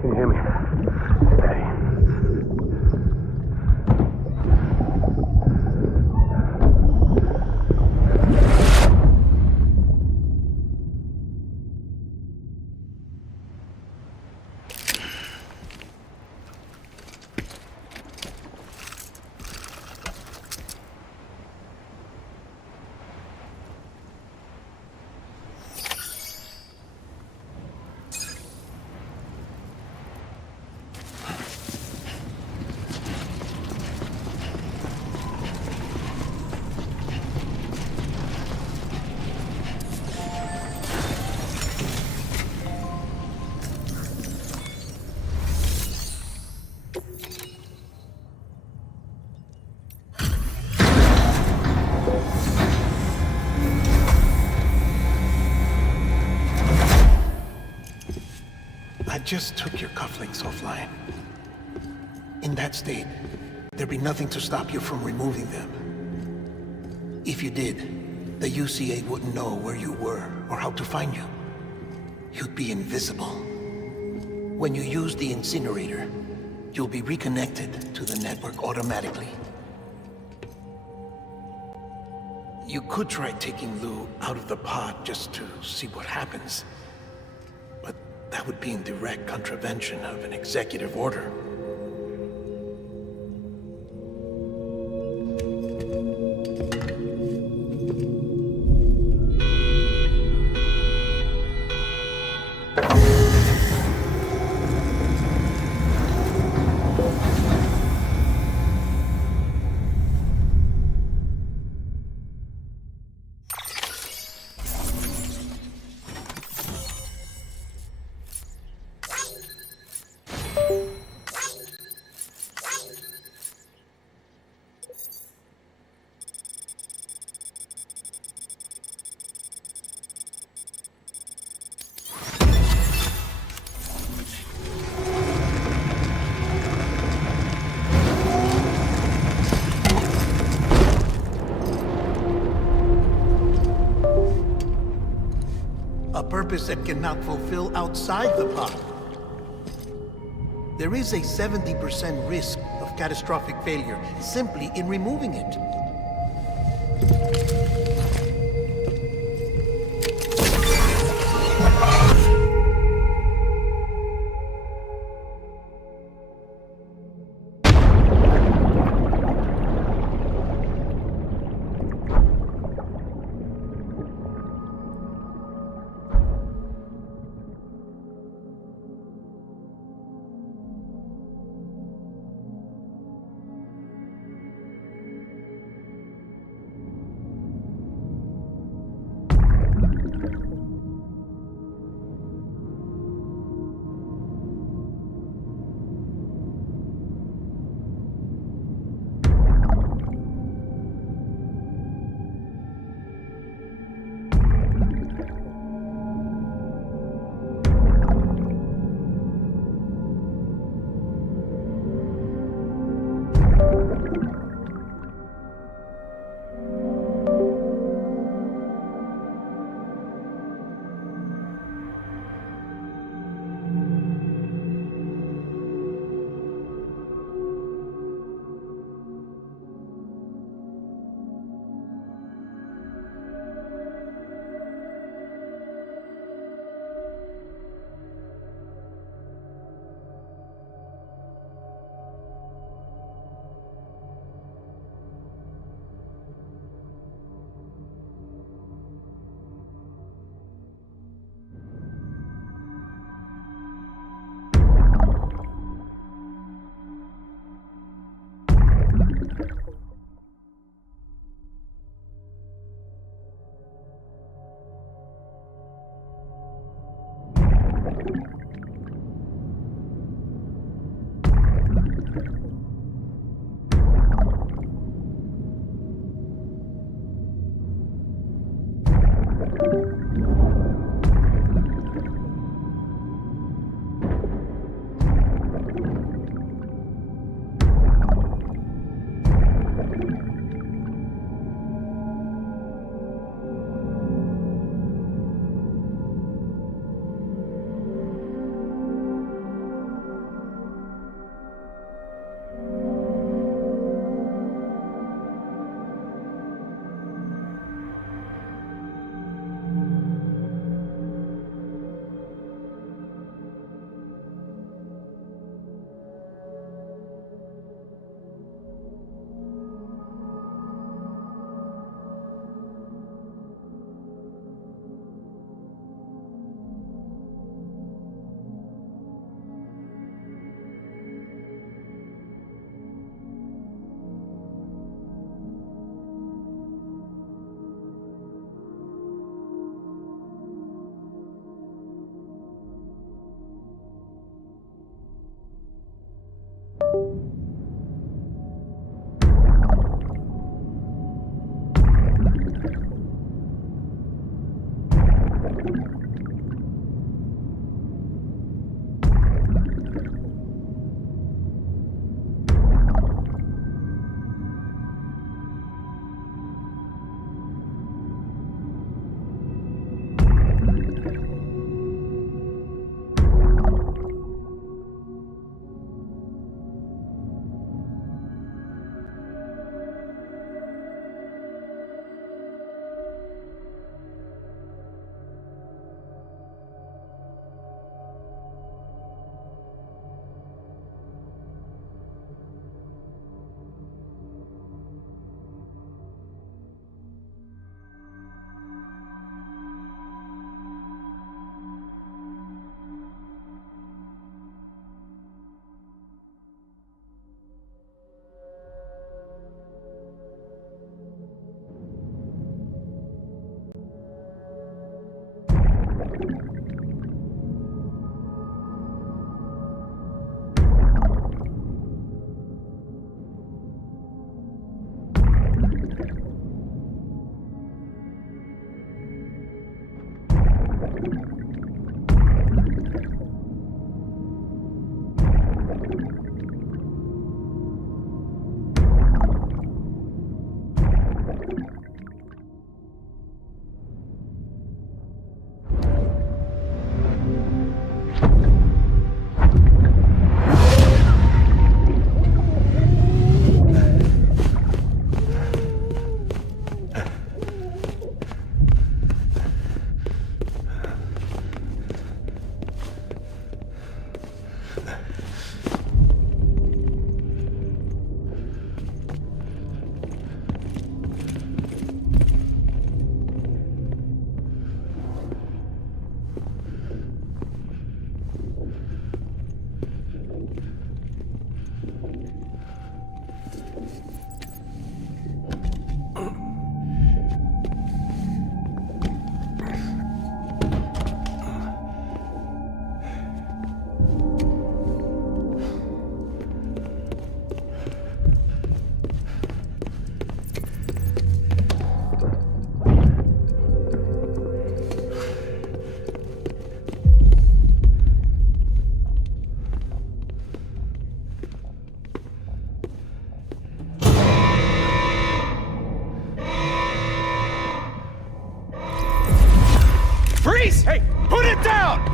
Can you hear me? Steady. just took your cufflinks offline. In that state, there'd be nothing to stop you from removing them. If you did, the UCA wouldn't know where you were or how to find you. You'd be invisible. When you use the incinerator, you'll be reconnected to the network automatically. You could try taking Lou out of the pod just to see what happens. But that would be in direct contravention of an executive order. A purpose that cannot fulfill outside the pod. There is a 70% risk of catastrophic failure simply in removing it.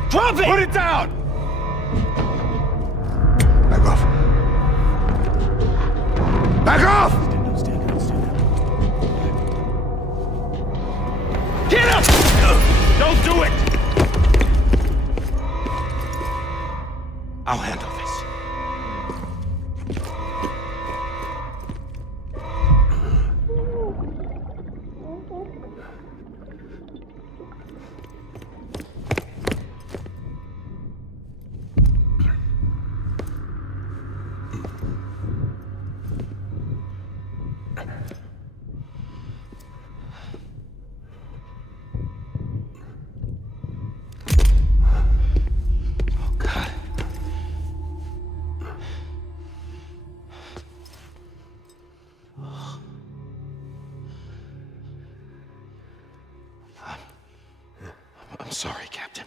Drop it! Put it down! Back off. Back off! Get up! Don't do it! I'll handle this. I'm sorry, Captain.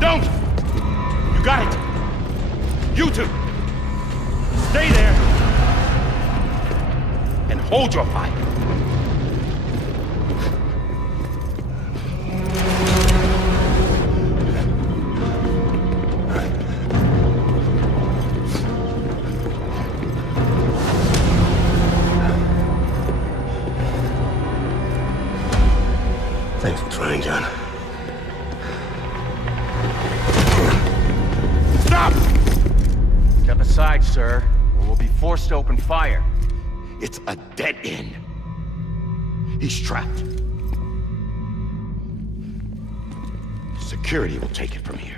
Don't! You got it! You two! Stay there! And hold your fire! Thanks for trying, John. Stop! Step aside, sir, or we'll be forced to open fire. It's a dead end. He's trapped. Security will take it from here.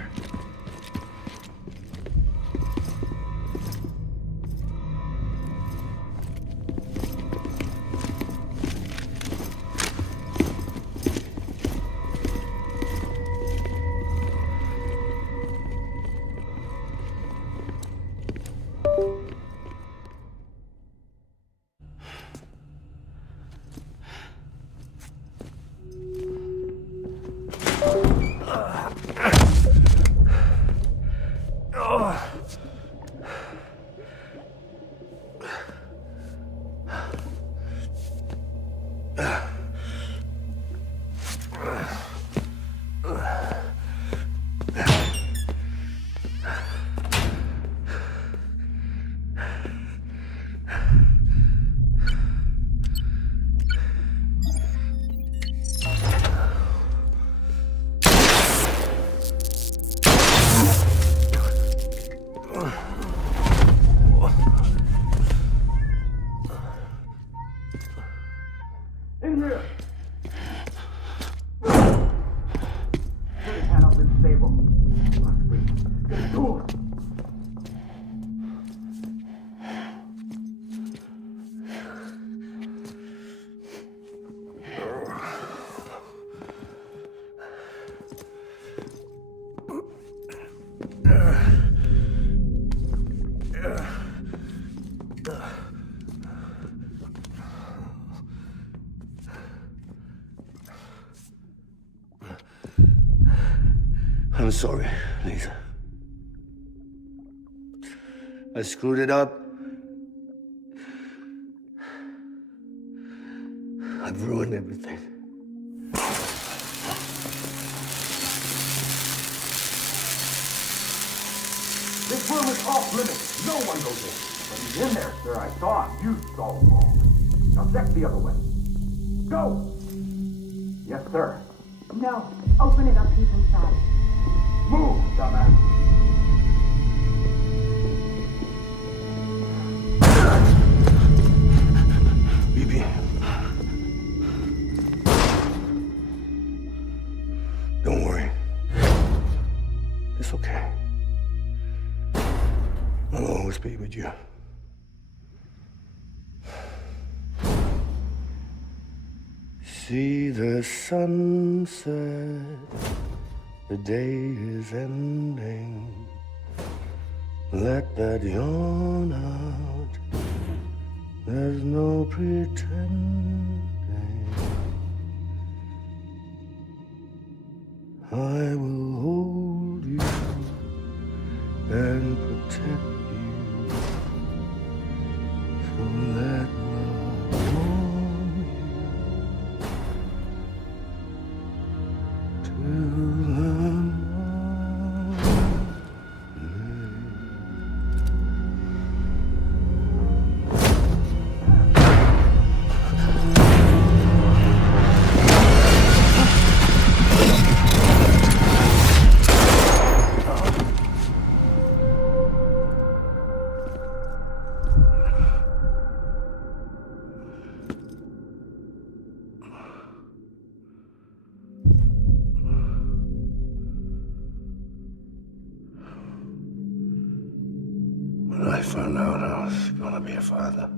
I'm sorry, Lisa. I screwed it up. I've ruined everything. This room is off limits. No one goes in. But he's in there, sir. I saw him. You saw him all. Now check the other way. Go! Yes, sir. No. Open it up. He's inside. Move, dumbass. Bibi. Don't worry. It's okay. I'll always be with you. See the sunset. The day is ending. Let that yawn out. There's no pretending. I will hold you and protect you. So let love warm you. found out I was gonna be a father,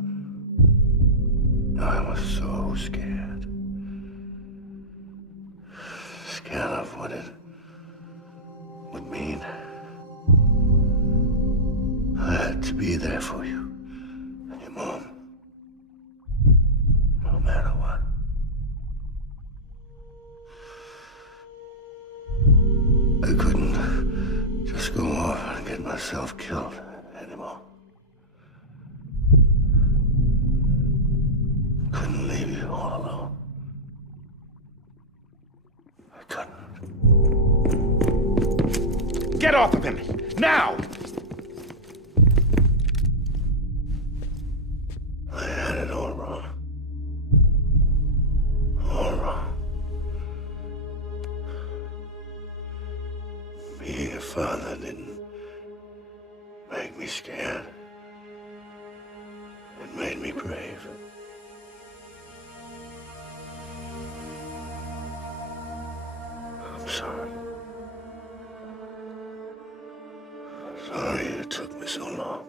I was so scared. Scared of what it would mean. I had to be there for you and your mom, no matter what. I couldn't just go off and get myself killed anymore. Couldn't leave you all alone. I couldn't. Get off of him! Now! I had it all wrong. All wrong. Being a father didn't make me scared. It made me brave. I'm sorry. Sorry it took me so long.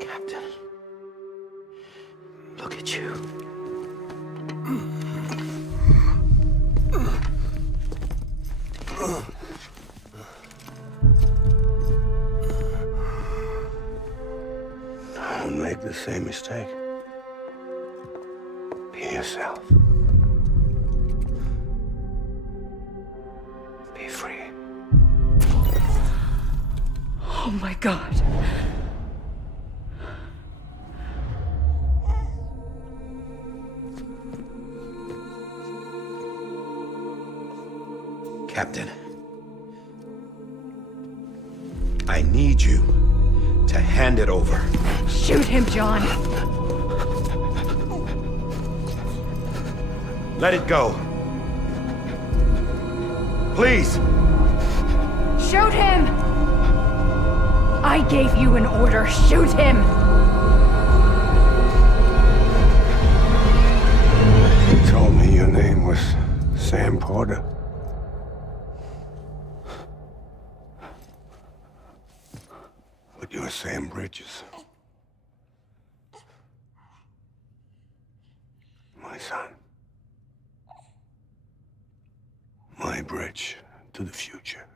Captain, look at you. Don't make the same mistake. Be yourself. Be free. Oh my God. Captain, I need you to hand it over. Shoot him, John. Let it go. Please. Shoot him! I gave you an order. Shoot him! You told me your name was Sam Porter. But you're Sam Bridges. My son. My bridge to the future.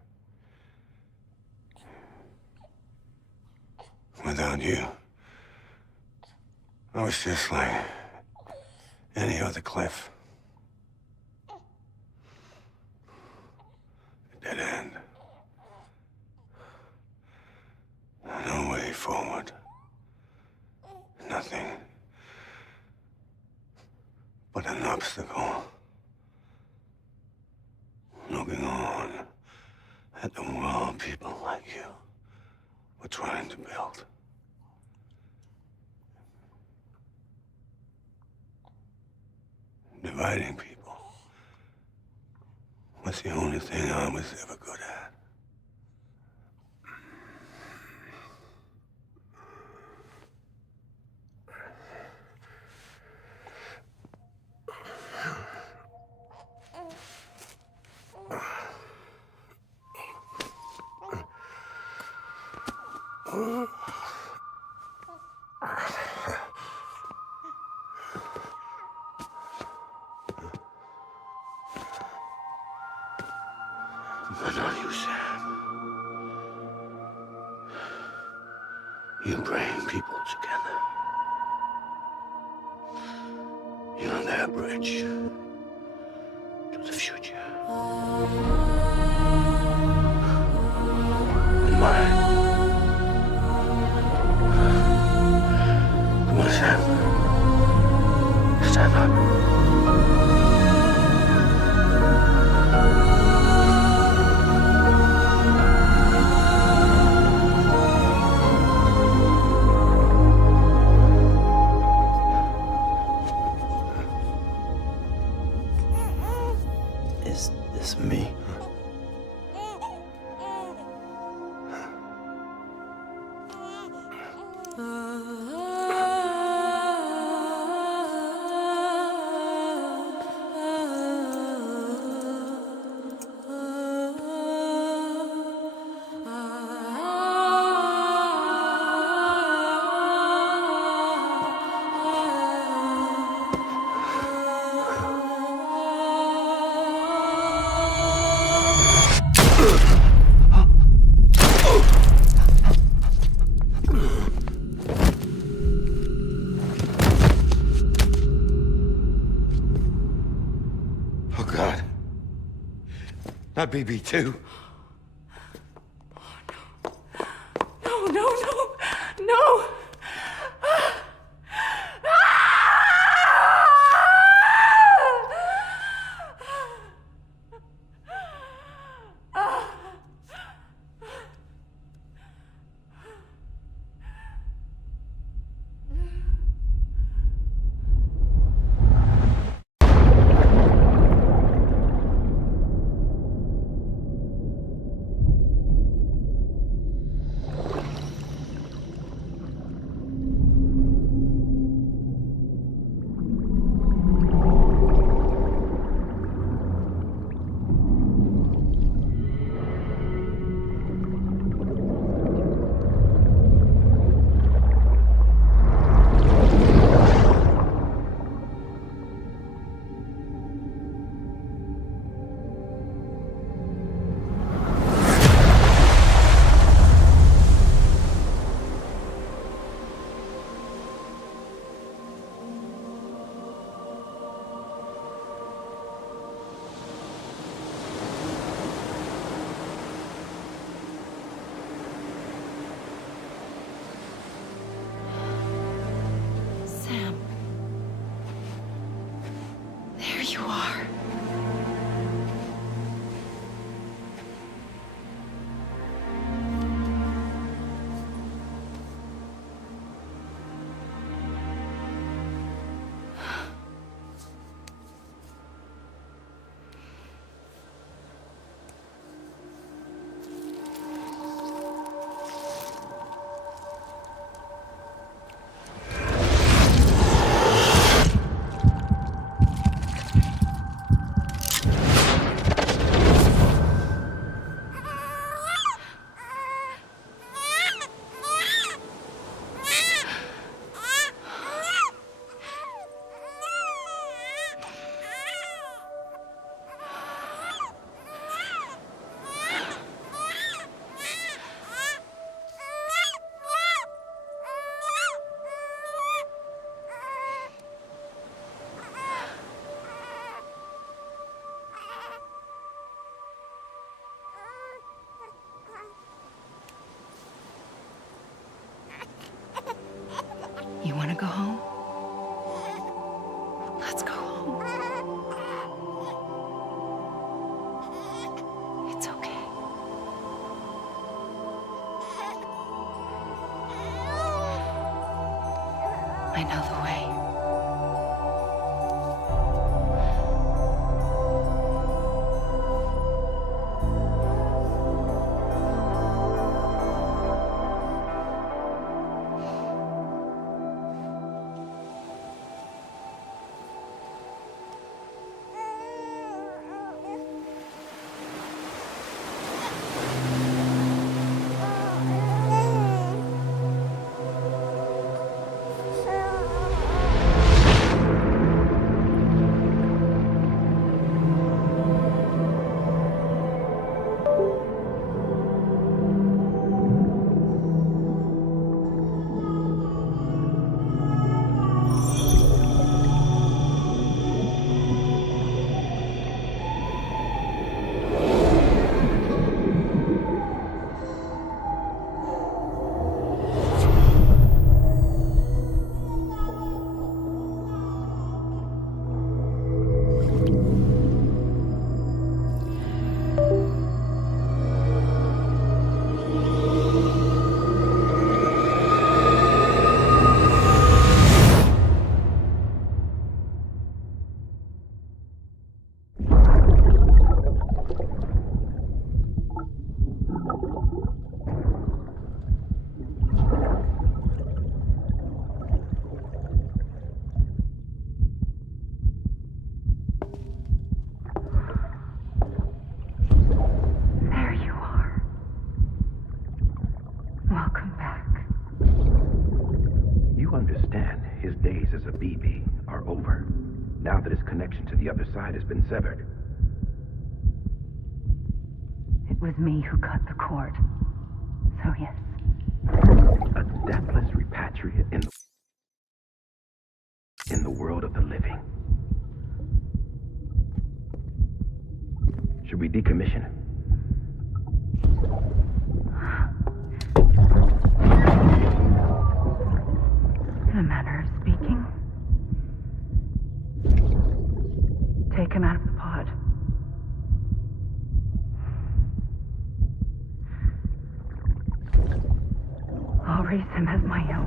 Without you, I was just like any other Cliff. A dead end. No way forward. Nothing but an obstacle. Looking on at the world people like you were trying to build. Dividing people was the only thing I was ever good at. But not you, Sam. You bring people together. You're their bridge to the future. And mine. Come on, Sam. Stand up. Is this me? Not BB2. No, no, no, no! Sam. There you are. You want to go home? Let's go home. It's okay. I know the way. now that his connection to the other side has been severed. It was me who cut the cord. So yes. A deathless repatriate in the world of the living. Should we decommission it? In a manner of speaking. Take him out of the pod. I'll raise him as my own.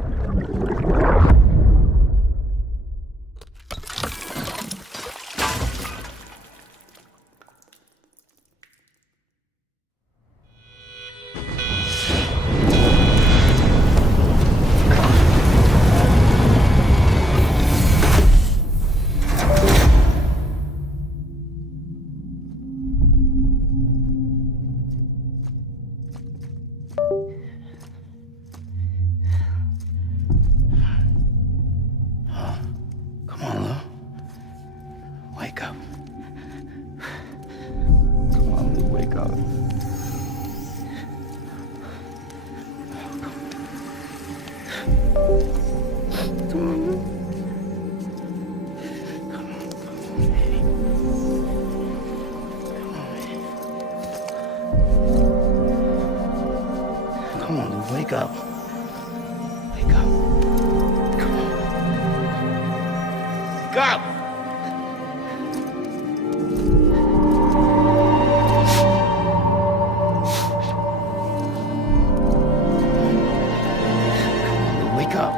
Come on, Lou. Wake up. Come on, Lou, wake up. Come on, Lou. Come on, baby. Come on, baby. Come on, Lou, wake up. Wake up. Come on. Wake up! Wake up.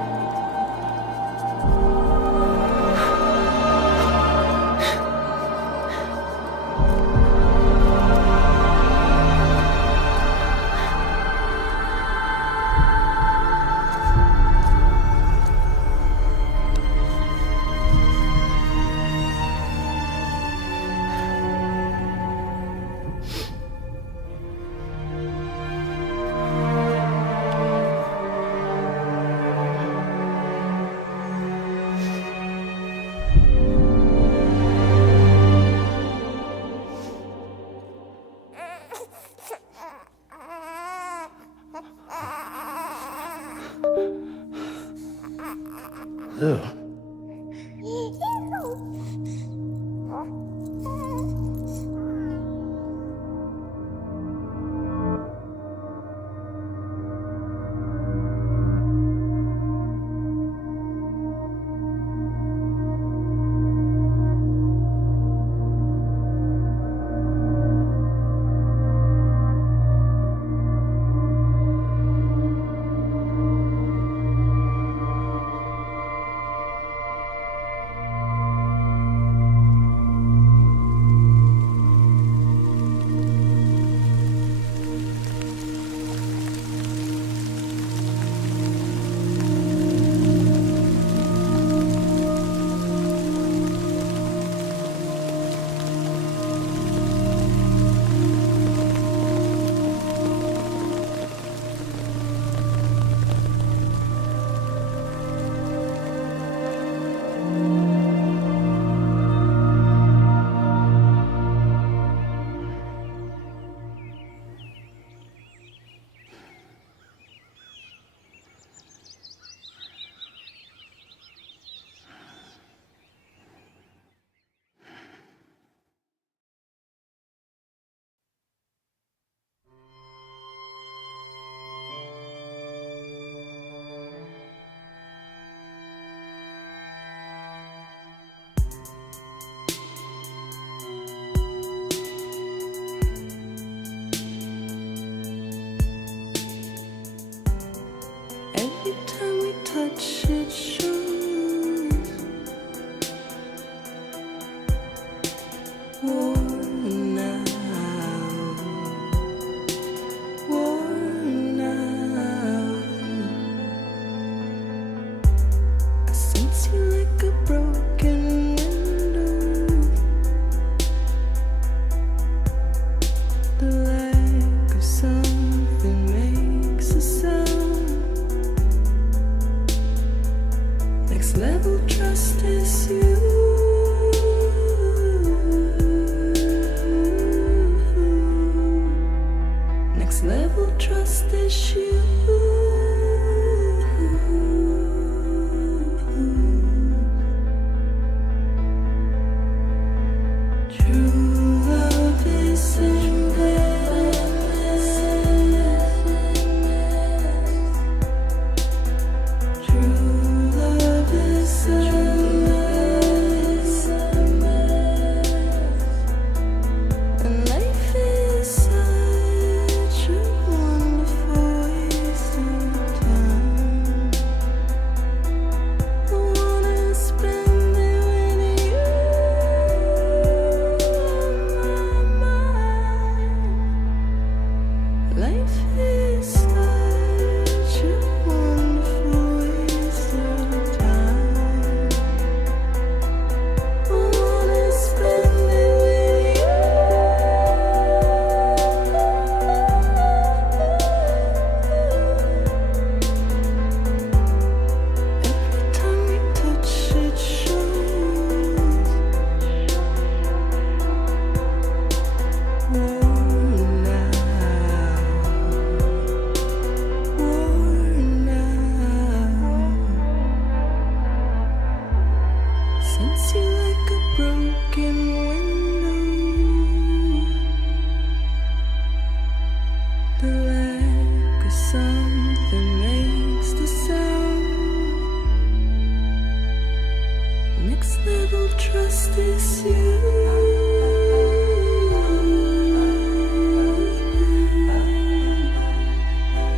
Next level trust is you.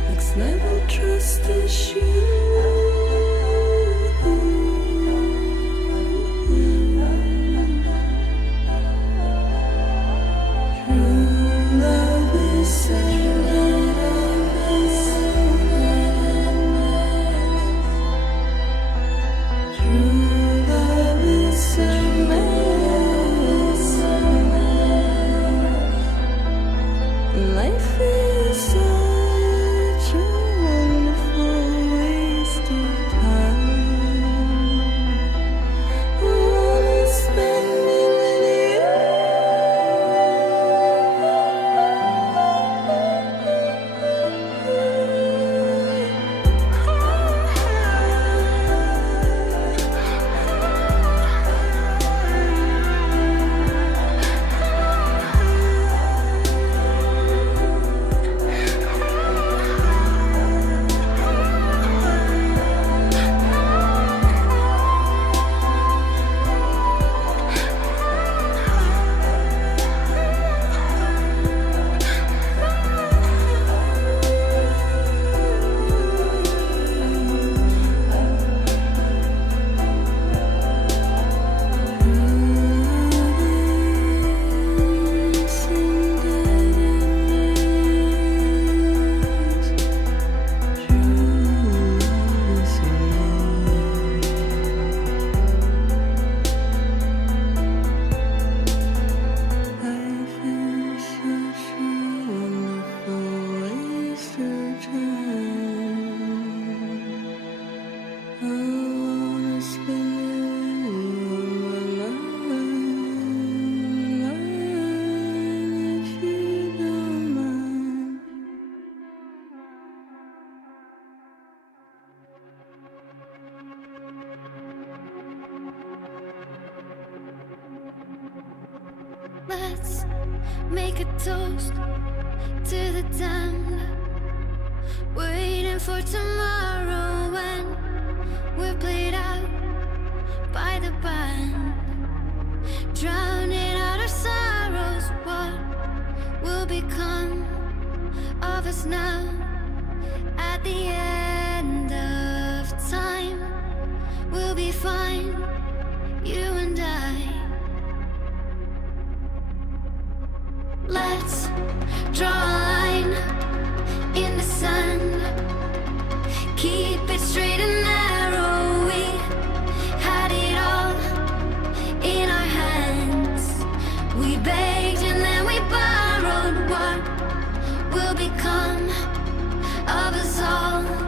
Next level trust is you. True love is life is such a wonderful waste of time. I wanna spend it with Let's make a toast to the damned, waiting for tomorrow when we're played out by the band, drowning out our sorrows. What will become of us now at the end of time? We'll be fine, you and I. Let's draw a line in the sand, keep it straight and narrow. We had it all in our hands. We begged and then we borrowed. What will become of us all?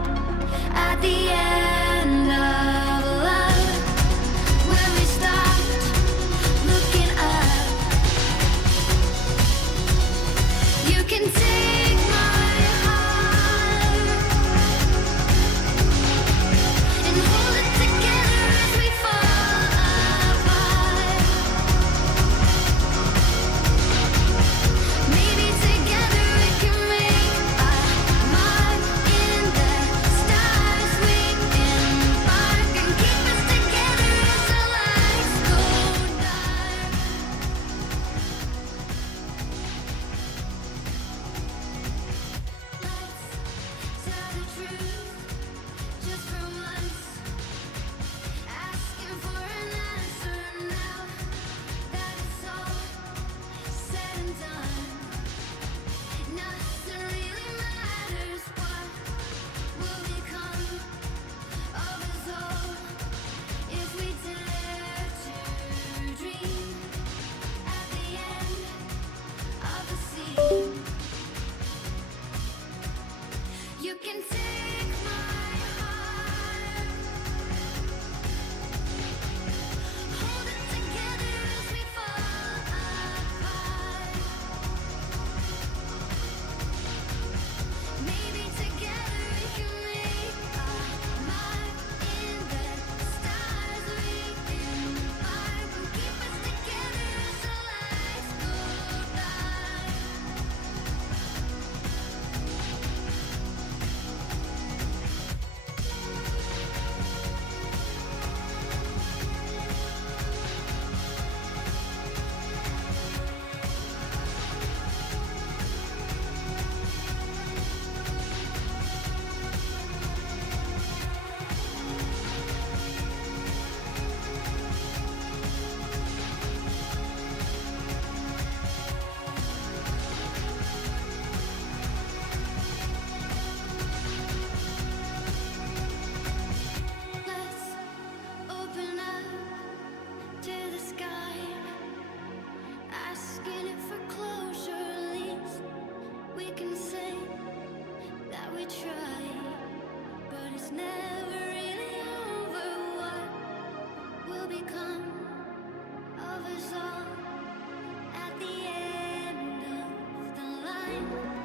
become of us all at the end of the line?